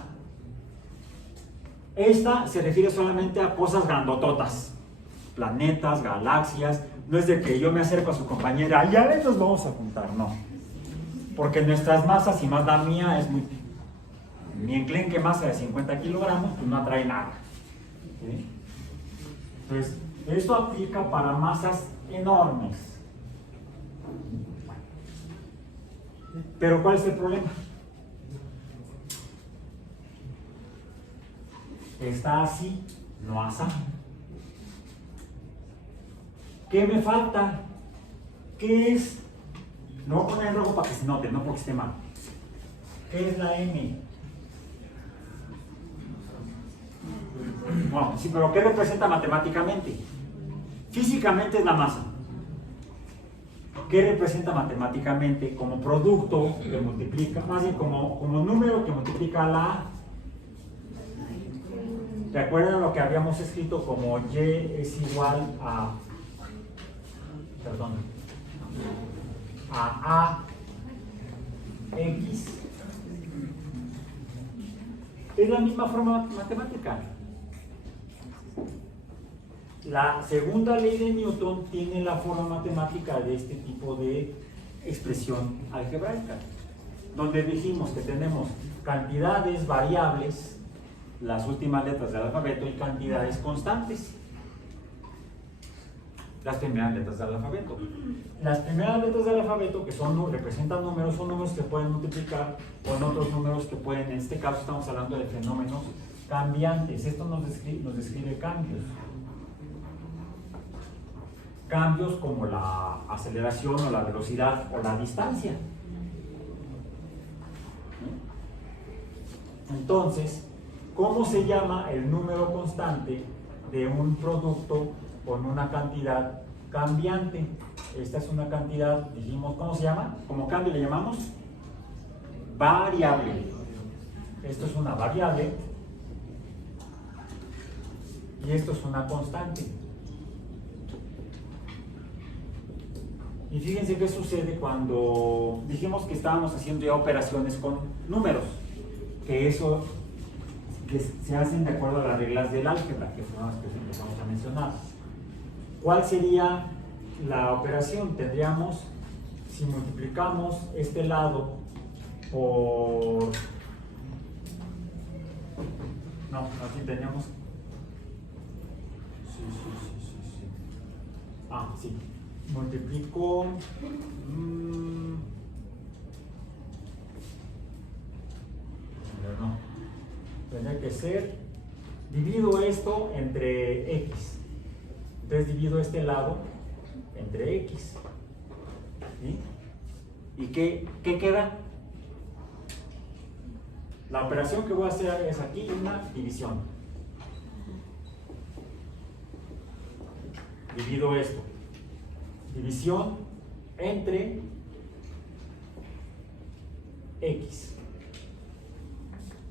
esta se refiere solamente a cosas grandototas, planetas, galaxias. No es de que yo me acerco a su compañera y a ver, nos vamos a juntar, no. Porque nuestras masas, y más la mía, es muy... Mi enclenque masa de 50 kilogramos, pues no atrae nada. ¿Sí? Entonces, esto aplica para masas enormes. Pero ¿cuál es el problema? Está así, no así. ¿Qué me falta? ¿Qué es? Lo voy a poner en rojo para que se note, no porque esté mal. ¿Qué es la M? Bueno, sí, pero ¿qué representa matemáticamente? Físicamente es la masa. ¿Qué representa matemáticamente? Como producto que multiplica, más bien como número que multiplica la A. ¿Recuerdan lo que habíamos escrito como Y es igual a, a AX? Es la misma forma matemática. La segunda ley de Newton tiene la forma matemática de este tipo de expresión algebraica, donde dijimos que tenemos cantidades variables, las últimas letras del alfabeto, y cantidades constantes, las primeras letras del alfabeto. Las primeras letras del alfabeto, que representan números, son números que pueden multiplicar con otros números que pueden, en este caso estamos hablando de fenómenos cambiantes. Esto nos describe cambios. Cambios como la aceleración o la velocidad o la distancia. Entonces, ¿cómo se llama el número constante de un producto con una cantidad cambiante? Esta es una cantidad, dijimos, ¿cómo se llama? Como cambio le llamamos variable. Esto es una variable y esto es una constante. Y fíjense qué sucede cuando dijimos que estábamos haciendo ya operaciones con números, que eso que se hacen de acuerdo a las reglas del álgebra, que fueron las que empezamos a mencionar. ¿Cuál sería la operación? Tendríamos, si multiplicamos este lado por... No, aquí teníamos... Sí. Ah, sí. Multiplico... No. Tendría que ser... Divido esto entre X. Entonces divido este lado entre X. ¿Sí? ¿Y qué queda? La operación que voy a hacer es aquí una división. Divido esto. División entre X.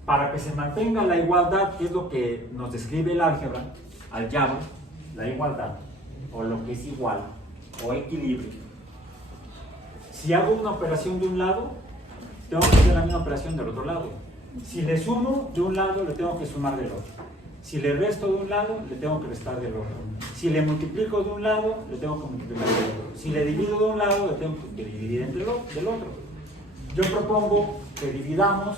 Para que se mantenga la igualdad, que es lo que nos describe el álgebra, la igualdad, o lo que es igual, o equilibrio. Si hago una operación de un lado, tengo que hacer la misma operación del otro lado. Si le sumo de un lado, le tengo que sumar del otro. Si le resto de un lado, le tengo que restar del otro. Si le multiplico de un lado, le tengo que multiplicar del otro. Si le divido de un lado, le tengo que dividir del otro. Yo propongo que dividamos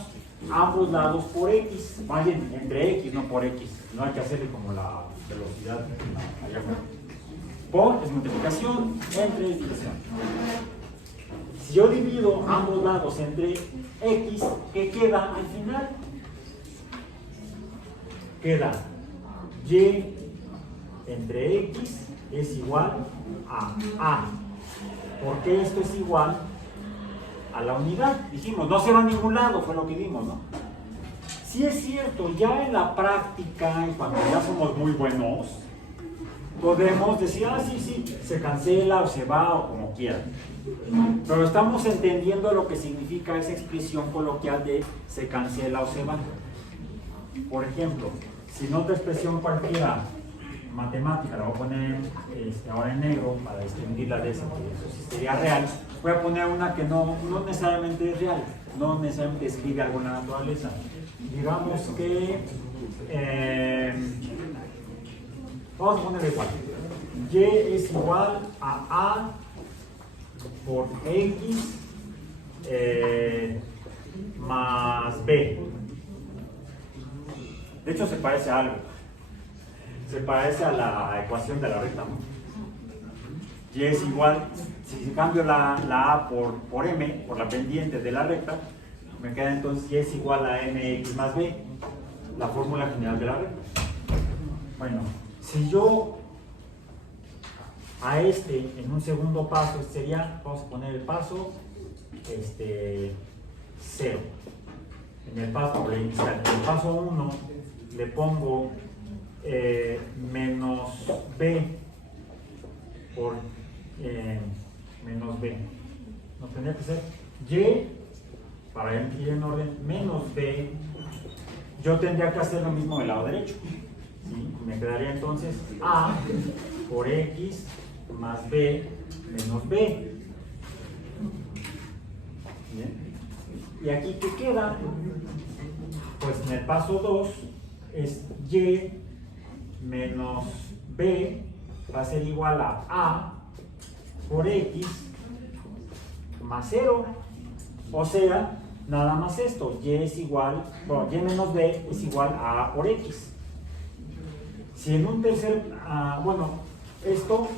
ambos lados por X, más bien entre X, no por X. No hay que hacerle como la velocidad allá afuera. Por es multiplicación, entre es división. Si yo divido ambos lados entre X, ¿qué queda al final? Queda Y entre X es igual a A. ¿Por qué esto es igual a la unidad? Dijimos, no se va a ningún lado, fue lo que vimos, ¿no? Sí es cierto, ya en la práctica, y cuando ya somos muy buenos, podemos decir, sí, se cancela o se va o como quieran. Pero estamos entendiendo lo que significa esa expresión coloquial de se cancela o se va. Por ejemplo, si en otra expresión cualquiera matemática, la voy a poner ahora en negro para distinguirla de esa, que eso sí sería real. Voy a poner una que no necesariamente es real, no necesariamente describe algo en la naturaleza. Digamos que, vamos a ponerle igual. Y es igual a por X más B. De hecho se parece a algo. Se parece a la ecuación de la recta, ¿no? Y es igual, si cambio la A por M, por la pendiente de la recta, me queda entonces Y es igual a MX más B, la fórmula general de la recta. Bueno, si yo a en un segundo paso sería, vamos a poner el paso 0. En el paso inicial, en el paso 1 le pongo menos B por menos B. No tendría que ser Y, para ir en orden, menos B. Yo tendría que hacer lo mismo del lado derecho. ¿Sí? Me quedaría entonces A por X más B menos B. ¿Bien? Y aquí, ¿qué queda? Pues en el paso 2 es Y menos B va a ser igual a A por X más 0. O sea, nada más esto. Y es igual, bueno, Y menos B es igual a A por X. Si en un tercer, bueno, esto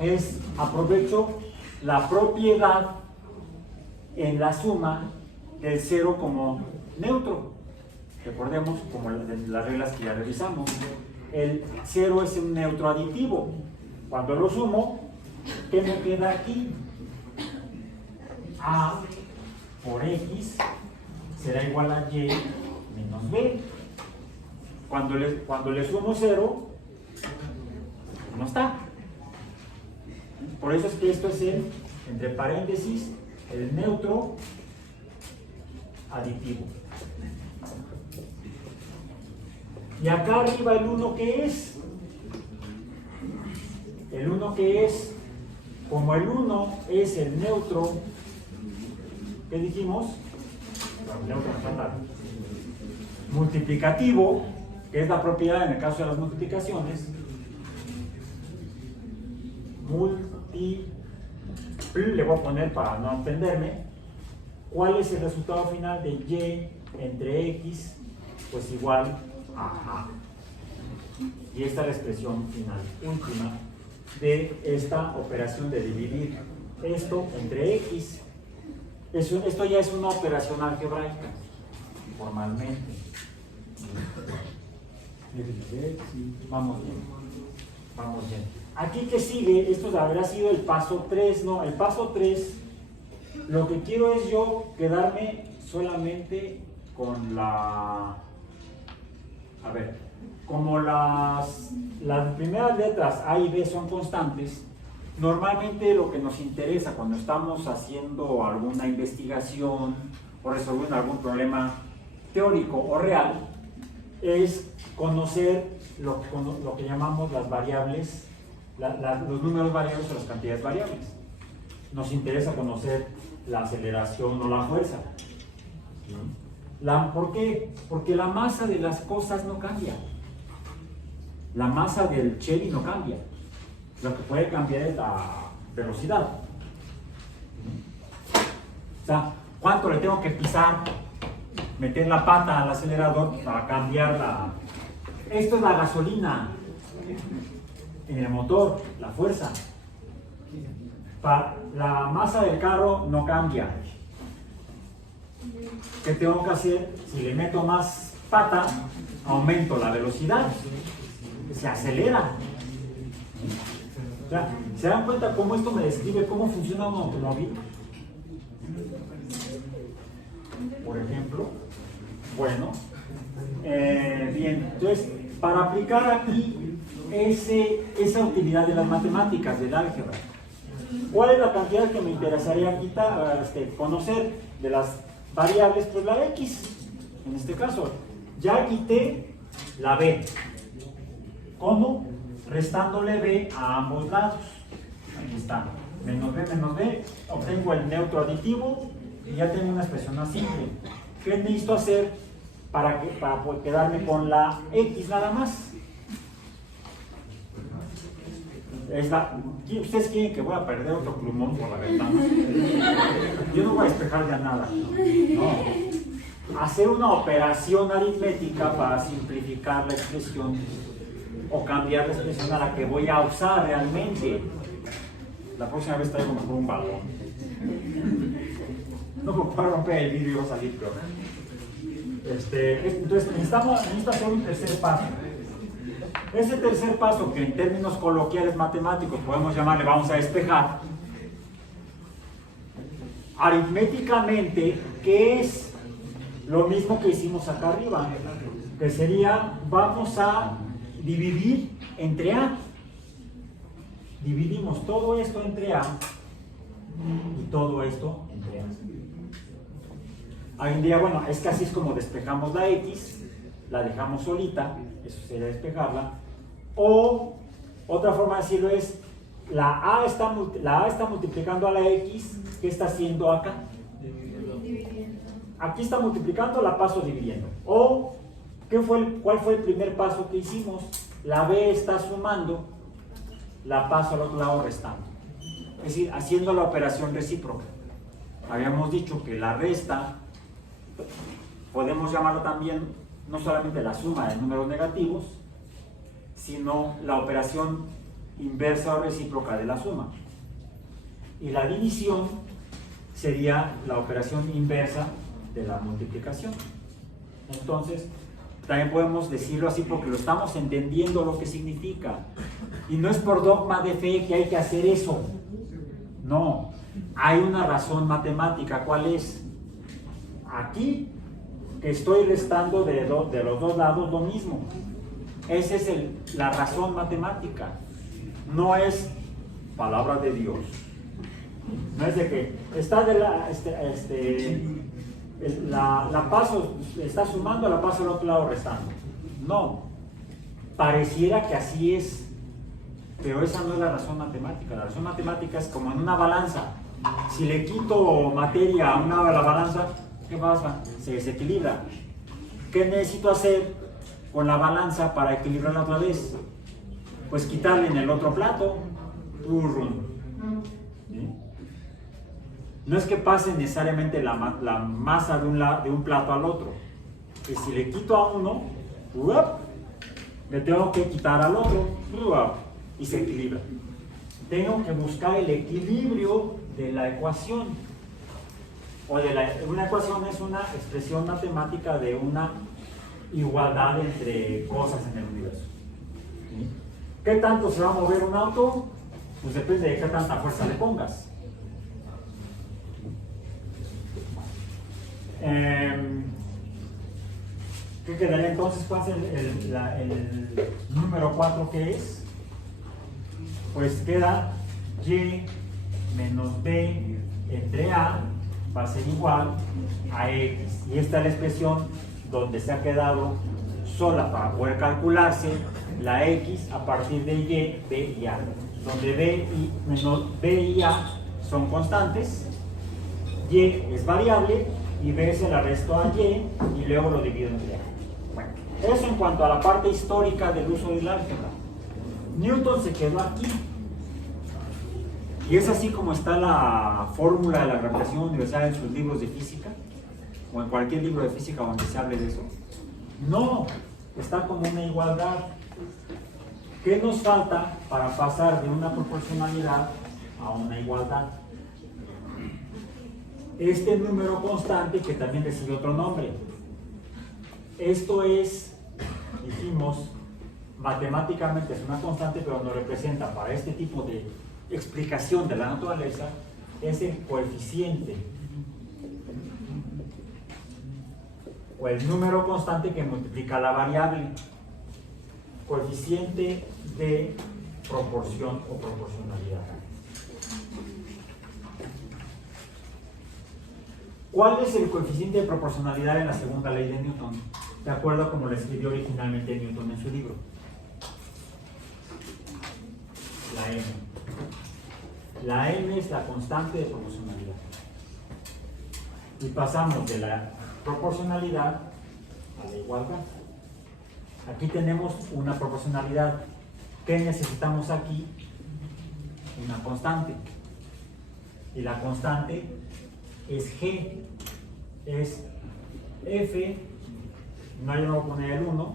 es, aprovecho la propiedad en la suma del 0 como neutro. Recordemos, como las reglas que ya revisamos, el 0 es un neutro aditivo. Cuando lo sumo, ¿qué me queda aquí? A por X será igual a Y menos B. Cuando le sumo 0, no está. Por eso es que esto es entre paréntesis, el neutro aditivo. Y acá arriba el 1, ¿qué es? El 1, ¿qué es? Como el 1 es el neutro, ¿qué dijimos? El neutro multiplicativo, que es la propiedad en el caso de las multiplicaciones. Le voy a poner para no entenderme. ¿Cuál es el resultado final de Y entre X? Pues igual a A. Y esta es la expresión final, última, de esta operación de dividir esto entre X. Esto ya es una operación algebraica, formalmente. Vamos bien. Vamos bien. Aquí que sigue, esto habrá sido el paso 3, ¿no? El paso 3, lo que quiero es yo quedarme solamente con la... A ver, como las primeras letras A y B son constantes, normalmente lo que nos interesa cuando estamos haciendo alguna investigación o resolviendo algún problema teórico o real es conocer lo que llamamos las variables, los números variables o las cantidades variables. Nos interesa conocer la aceleración o la fuerza. ¿Por qué? Porque la masa de las cosas no cambia. La masa del Chevy no cambia. Lo que puede cambiar es la velocidad. O sea, ¿cuánto le tengo que pisar? Meter la pata al acelerador para cambiar la... Esto es la gasolina en el motor, la fuerza. La masa del carro no cambia. ¿Qué tengo que hacer? Si le meto más pata, aumento la velocidad. Se acelera. O sea, ¿se dan cuenta cómo esto me describe cómo funciona un automóvil? Por ejemplo. Bueno. Bien, entonces, para aplicar aquí esa utilidad de las matemáticas, del álgebra, ¿cuál es la cantidad que me interesaría conocer de las variables? Pues la X, en este caso. Ya quité la B. ¿Cómo? restándole b a ambos lados. Aquí está, menos b, obtengo el neutro aditivo y ya tengo una expresión más simple. ¿Qué necesito hacer para quedarme con la x nada más? ¿Ustedes quieren que voy a perder otro plumón por la ventana? Yo no voy a despejar ya nada. No. Hacer una operación aritmética para simplificar la expresión o cambiar la expresión a la que voy a usar realmente. La próxima vez traigo mejor un balón. No me puedo romper el vidrio y va a salir peor. Entonces necesito hacer un tercer paso. Ese tercer paso, que en términos coloquiales matemáticos podemos llamarle vamos a despejar, aritméticamente, ¿qué es lo mismo que hicimos acá arriba? Que sería, vamos a dividir entre a. Dividimos todo esto entre a y todo esto entre a. Hoy en día, bueno, es que así es como despejamos la x, la dejamos solita, eso sería despejarla. O otra forma de decirlo es, la A está multiplicando a la X, ¿qué está haciendo acá? Dividiendo. Aquí está multiplicando, la paso dividiendo. O, ¿cuál fue el primer paso que hicimos? La B está sumando, la paso al otro lado restando. Es decir, haciendo la operación recíproca. Habíamos dicho que la resta, podemos llamarlo también, no solamente la suma de números negativos, sino la operación inversa o recíproca de la suma. Y la división sería la operación inversa de la multiplicación. Entonces, también podemos decirlo así porque lo estamos entendiendo lo que significa. Y no es por dogma de fe que hay que hacer eso. No, hay una razón matemática. ¿Cuál es? Aquí, que estoy restando de los dos lados lo mismo. Esa es la razón matemática. No es palabra de Dios. No es de que está de la paso, está sumando, la paso al otro lado restando. No. Pareciera que así es, pero esa no es la razón matemática. La razón matemática es como en una balanza. Si le quito materia a un lado de la balanza, ¿qué pasa? Se desequilibra. ¿Qué necesito hacer con la balanza para equilibrarla otra vez? Pues quitarle en el otro plato. ¿Sí? No es que pase necesariamente la masa de un plato al otro. Que si le quito a uno, le tengo que quitar al otro y se equilibra. Tengo que buscar el equilibrio de la ecuación. Una ecuación es una expresión matemática de una igualdad entre cosas en el universo. ¿Sí? ¿Qué tanto se va a mover un auto? Pues depende de qué tanta fuerza le pongas. ¿Qué quedaría entonces? ¿Cuál es el número 4 que es? Pues queda y menos b entre a va a ser igual a x. Y esta es la expresión donde se ha quedado sola para poder calcularse la x a partir de y, b y a. Donde b y a son constantes, y es variable y b se la resto a y luego lo divido entre a. Bueno, eso en cuanto a la parte histórica del uso del álgebra. Newton se quedó aquí. Y es así como está la fórmula de la gravitación universal en sus libros de física, o en cualquier libro de física donde se hable de eso. No, está como una igualdad. ¿Qué nos falta para pasar de una proporcionalidad a una igualdad? Este número constante que también recibe otro nombre. Esto es, dijimos, matemáticamente es una constante, pero nos representa para este tipo de explicación de la naturaleza, es el coeficiente o el número constante que multiplica la variable. Coeficiente de proporción o proporcionalidad. ¿Cuál es el coeficiente de proporcionalidad en la segunda ley de Newton? De acuerdo a como lo escribió originalmente Newton en su libro. la M. La M es la constante de proporcionalidad. Y pasamos de la proporcionalidad a la igualdad. Aquí tenemos una proporcionalidad. ¿Qué necesitamos aquí? Una constante. Y la constante es G. Es F, no hay que poner el 1,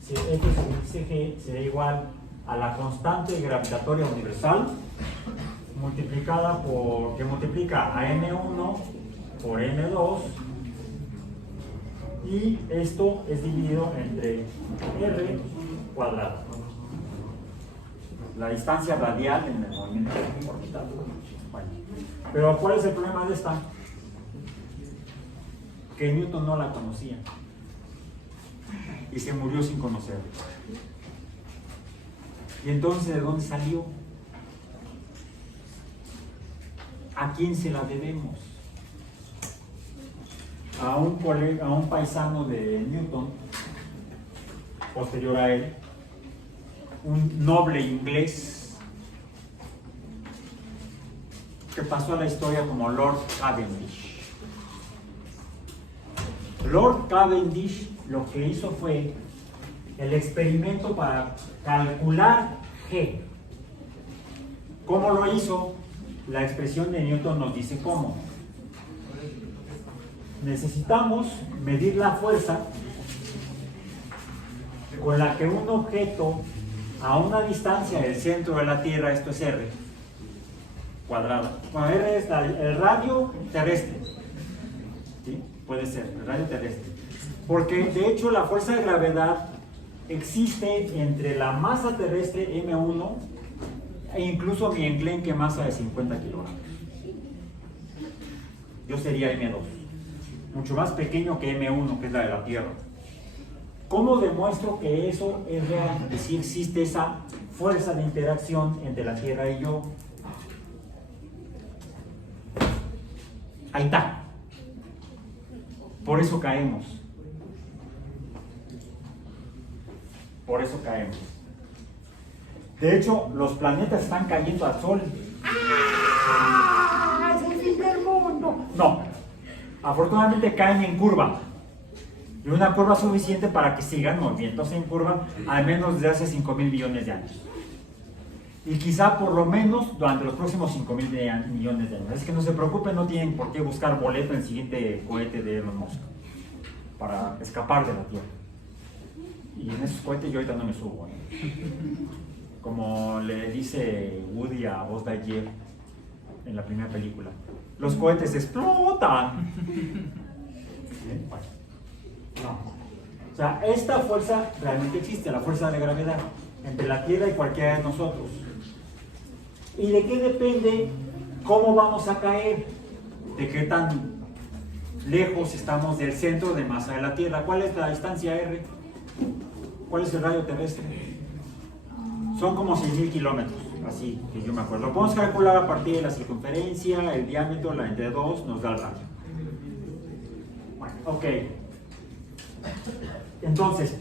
si F sobre G será igual a la constante gravitatoria universal multiplicada por, que multiplica a M1 por M2, y esto es dividido entre R cuadrado, la distancia radial en el movimiento orbital. Bueno, pero ¿cuál es el problema de esta? Que Newton no la conocía y se murió sin conocerla. Y entonces, ¿de dónde salió? ¿A quién se la debemos? A un paisano de Newton, posterior a él, un noble inglés que pasó a la historia como Lord Cavendish. Lord Cavendish lo que hizo fue el experimento para calcular G. ¿Cómo lo hizo? La expresión de Newton nos dice cómo. Necesitamos medir la fuerza con la que un objeto a una distancia del centro de la Tierra, esto es R, cuadrado. Bueno, R es el radio terrestre. ¿Sí? Puede ser, el radio terrestre. Porque de hecho la fuerza de gravedad existe entre la masa terrestre M1 e incluso mi enclenque masa de 50 kilogramos. Yo sería M2, mucho más pequeño que M1, que es la de la Tierra. ¿Cómo demuestro que eso es real? Que sí existe esa fuerza de interacción entre la Tierra y yo. Ahí está. Por eso caemos. Por eso caemos. De hecho, los planetas están cayendo al Sol. ¡Ah! ¡Es el fin del mundo! No. Afortunadamente caen en curva. Y una curva suficiente para que sigan moviéndose en curva al menos desde hace 5.000 millones de años. Y quizá por lo menos durante los próximos 5.000 millones de años. Es que no se preocupen, no tienen por qué buscar boleto en el siguiente cohete de Elon Musk para escapar de la Tierra. Y en esos cohetes yo ahorita no me subo. Como le dice Woody a Buzz Lightyear en la primera película, los cohetes explotan. Bueno, no. O sea, esta fuerza realmente existe, la fuerza de gravedad entre la Tierra y cualquiera de nosotros. ¿Y de qué depende cómo vamos a caer? ¿De qué tan lejos estamos del centro de masa de la Tierra? ¿Cuál es la distancia R? ¿Cuál es el radio terrestre? Son como 6.000 kilómetros, así que yo me acuerdo. Lo podemos calcular a partir de la circunferencia, el diámetro, la entre 2, nos da el radio. Bueno, ok. Entonces,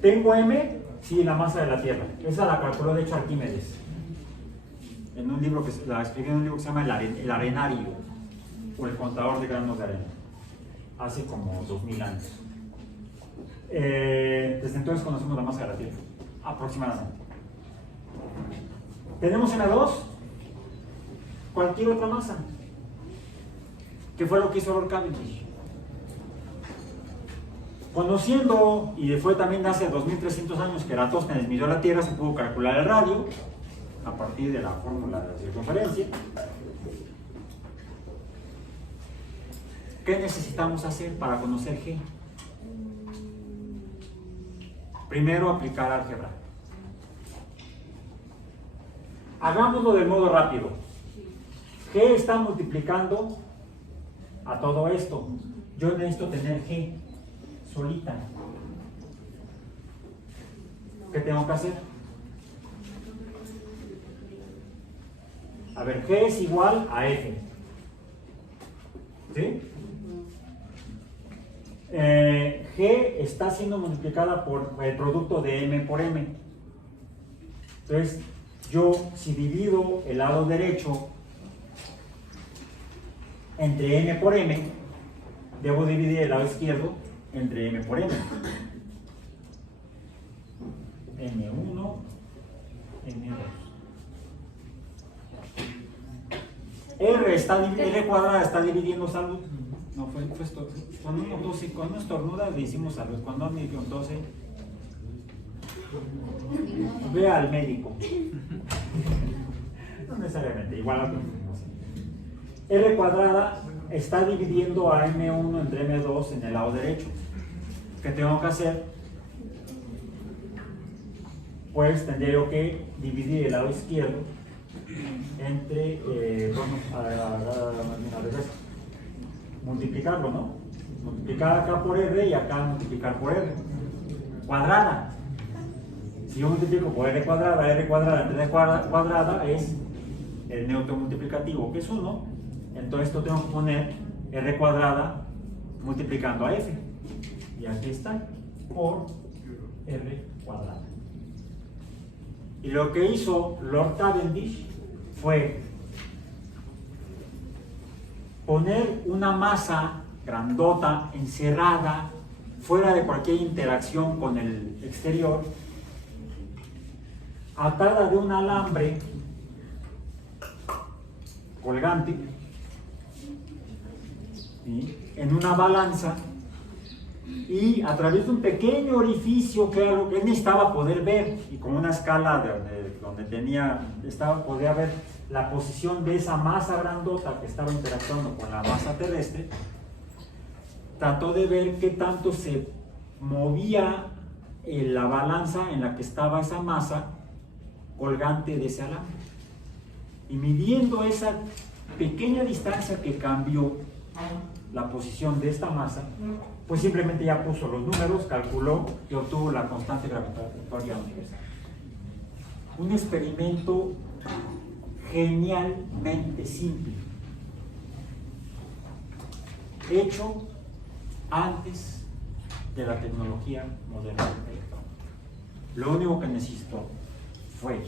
tengo M, sí, la masa de la Tierra. Esa la calculó de hecho Arquímedes. En un libro que la escribió en un libro que se llama El Arenario, o el contador de granos de arena. Hace como 2000 años. Desde entonces conocemos la masa de la Tierra, aproximadamente. Tenemos M2, cualquier otra masa. ¿Qué fue lo que hizo Lord Cavendish? Conociendo, y fue también hace 2300 años que Eratóstenes midió la Tierra, se pudo calcular el radio a partir de la fórmula de la circunferencia. ¿Qué necesitamos hacer para conocer G? Primero, aplicar álgebra. Hagámoslo de modo rápido. G está multiplicando a todo esto. Yo necesito tener G solita. ¿Qué tengo que hacer? A ver, G es igual a F. ¿Sí? G está siendo multiplicada por el producto de M por M. Entonces, yo si divido el lado derecho entre m por m, debo dividir el lado izquierdo entre m por m. M1, M2. R cuadrada está dividiendo salud. No, fue esto. Cuando uno estornuda le decimos salud. Cuando uno tose, ve al médico. No necesariamente, igual a R cuadrada está dividiendo a M1 entre M2 en el lado derecho. ¿Qué tengo que hacer? Pues tendría yo que dividir el lado izquierdo entre, multiplicarlo, ¿no? Multiplicar acá por R y acá multiplicar por R. Cuadrada. Si yo multiplico por R cuadrada entre R cuadrada es el neutro multiplicativo, que es 1. Entonces esto tengo que poner R cuadrada multiplicando a F. Y aquí está, por R cuadrada. Y lo que hizo Lord Cavendish fue poner una masa grandota, encerrada, fuera de cualquier interacción con el exterior, atada de un alambre colgante, ¿sí?, en una balanza, y a través de un pequeño orificio que él necesitaba poder ver, y con una escala donde podía ver la posición de esa masa grandota que estaba interactuando con la masa terrestre, trató de ver qué tanto se movía la balanza en la que estaba esa masa colgante de ese alambre. Y midiendo esa pequeña distancia que cambió la posición de esta masa, pues simplemente ya puso los números, calculó y obtuvo la constante gravitatoria universal. Un experimento genialmente simple, hecho antes de la tecnología moderna electrónica. Lo único que necesitó fue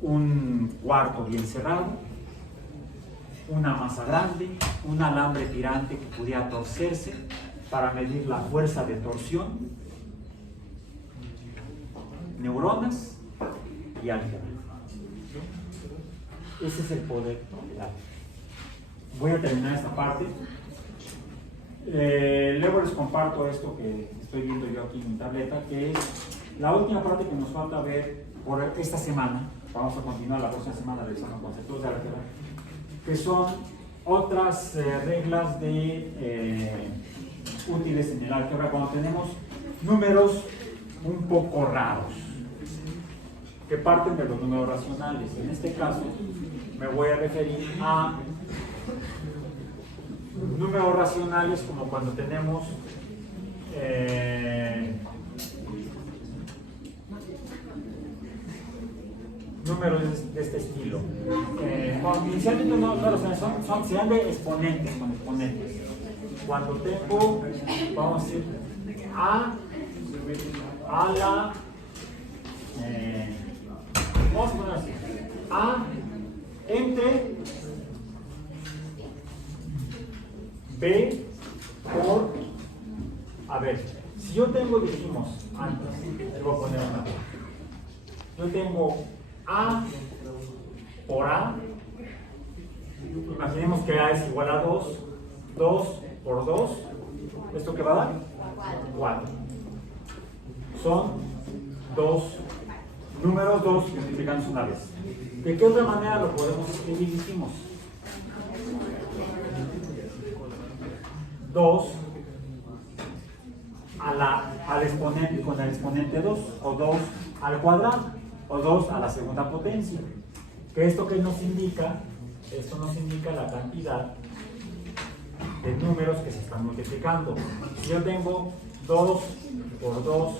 un cuarto bien cerrado, una masa grande, un alambre tirante que pudiera torcerse para medir la fuerza de torsión, neuronas y álgebra. Ese es el poder del álgebra. Voy a terminar esta parte. Luego les comparto esto que estoy viendo yo aquí en mi tableta, que es la última parte que nos falta ver por esta semana. Vamos a continuar la próxima semana revisando conceptos de álgebra, que son otras reglas útiles en el álgebra cuando tenemos números un poco raros, que parten de los números racionales. En este caso me voy a referir a números racionales como cuando tenemos números de este estilo. Inicialmente no racionales, sean de exponentes, con exponentes. Cuando tengo, vamos a decir, a la, vamos a poner así, a entre b por, a ver, si yo tengo, dijimos antes, voy a poner una, yo tengo a por a, imaginemos que a es igual a 2, 2 por 2, ¿esto qué va a dar? 4. Son dos números 2 multiplicándose una vez. ¿De qué otra manera lo podemos escribir? Dijimos 2 al exponente con el exponente 2, o 2 al cuadrado, o 2 a la segunda potencia. ¿Qué esto que nos indica? Esto nos indica la cantidad de números que se están multiplicando. Si yo tengo 2 por 2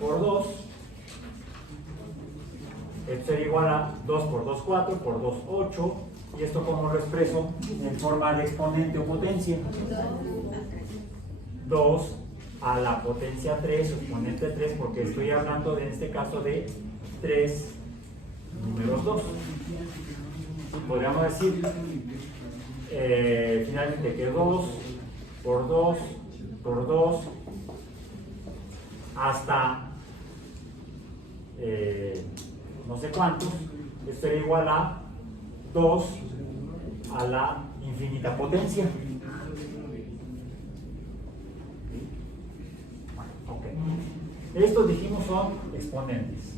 por 2, esto sería igual a 2 por 2, 4, por 2, 8, y esto como lo expreso en forma de exponente o potencia. 2 a la potencia 3, exponente 3, porque estoy hablando en este caso de 3 números 2. Podríamos decir finalmente que 2 por 2 por 2 hasta no sé cuántos, esto sería igual a 2 a la infinita potencia. Okay. Estos dijimos son exponentes.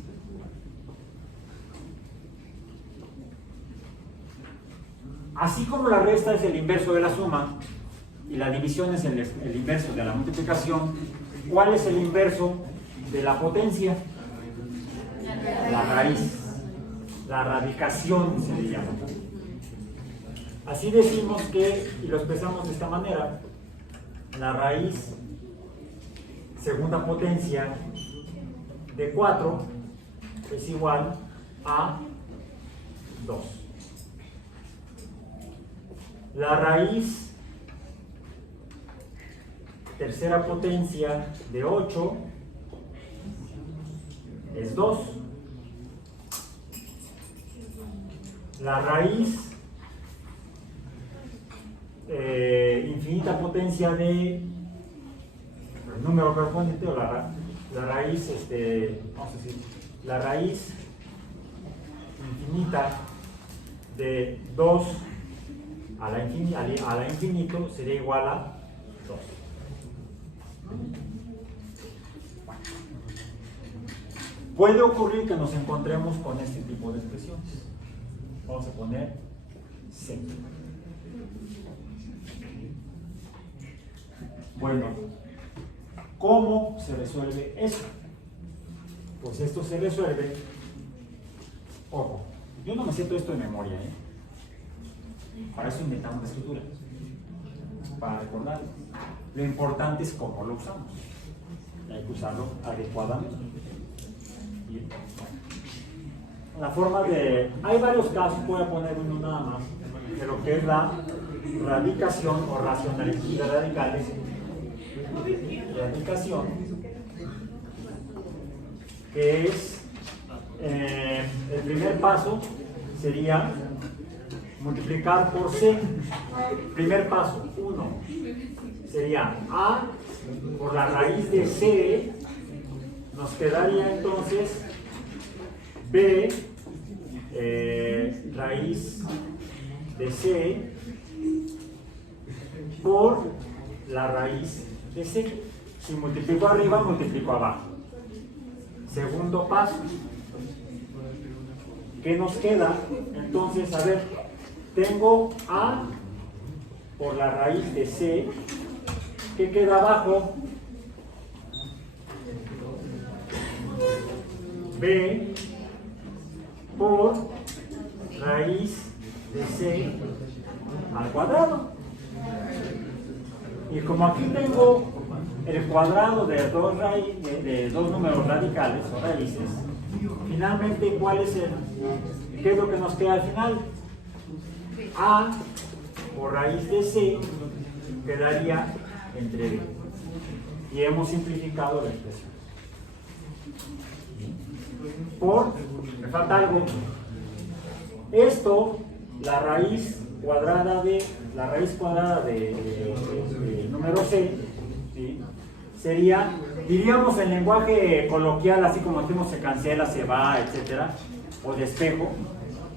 Así como la resta es el inverso de la suma y la división es el inverso de la multiplicación, ¿cuál es el inverso de la potencia? La raíz, la radicación se le llama. Así decimos que, y lo expresamos de esta manera, la raíz segunda potencia de 4 es igual a 2. La raíz tercera potencia de 8 es 2. La raíz infinita potencia de el número correspondiente o la raíz, vamos a decir, la raíz infinita de 2 a la infinito sería igual a 2. Puede ocurrir que nos encontremos con este tipo de expresiones. Vamos a poner C. Bueno, ¿cómo se resuelve eso? Pues esto se resuelve, ojo, yo no me sé todo esto de memoria, para eso inventamos la escritura, para recordarlo. Lo importante es cómo lo usamos, hay que usarlo adecuadamente. Bien. La forma de, hay varios casos, voy a poner uno nada más, de lo que es la radicación o racionalidad radicales. Radicación, que es el primer paso sería multiplicar por C. Primer paso, 1 sería A por la raíz de C, nos quedaría entonces B raíz de C por la raíz de C. Si multiplico arriba, multiplico abajo. Segundo paso. ¿Qué nos queda? Entonces, a ver, tengo A por la raíz de C. ¿Qué queda abajo? B por raíz de C al cuadrado. Y como aquí tengo el cuadrado de dos números radicales o raíces, finalmente, ¿qué es lo que nos queda al final? A por raíz de C quedaría entre B. Y hemos simplificado la expresión. Me falta algo. Esto, la raíz cuadrada de número C, ¿sí? Sería, diríamos en lenguaje coloquial, así como decimos se cancela, se va, etcétera, o de espejo,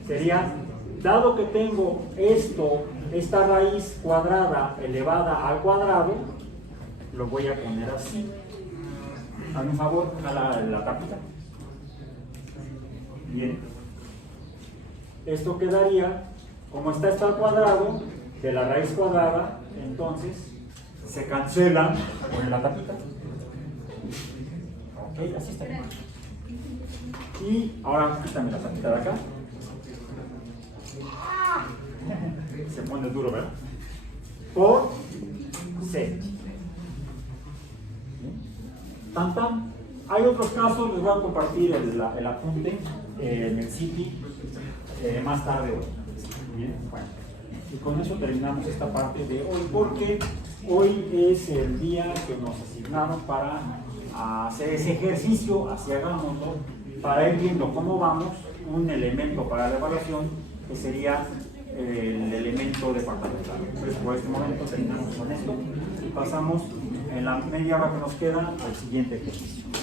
sería, dado que tengo esta raíz cuadrada elevada al cuadrado, lo voy a poner así. Hazme un favor, jala la tapita. Bien. Esto quedaría, como está esto al cuadrado, de la raíz cuadrada, entonces se cancela con la tapita. Ok, así está bien. Y ahora quítame la tapita de acá. Se pone duro, ¿verdad? Por C. Tan tan. Hay otros casos, les voy a compartir el apunte en el City más tarde hoy. Bien, bueno. Y con eso terminamos esta parte de hoy, porque hoy es el día que nos asignaron para hacer ese ejercicio, así hagámoslo, para ir viendo cómo vamos un elemento para la evaluación que sería el elemento departamental. Entonces, por este momento terminamos con esto y pasamos en la media hora que nos queda al siguiente ejercicio.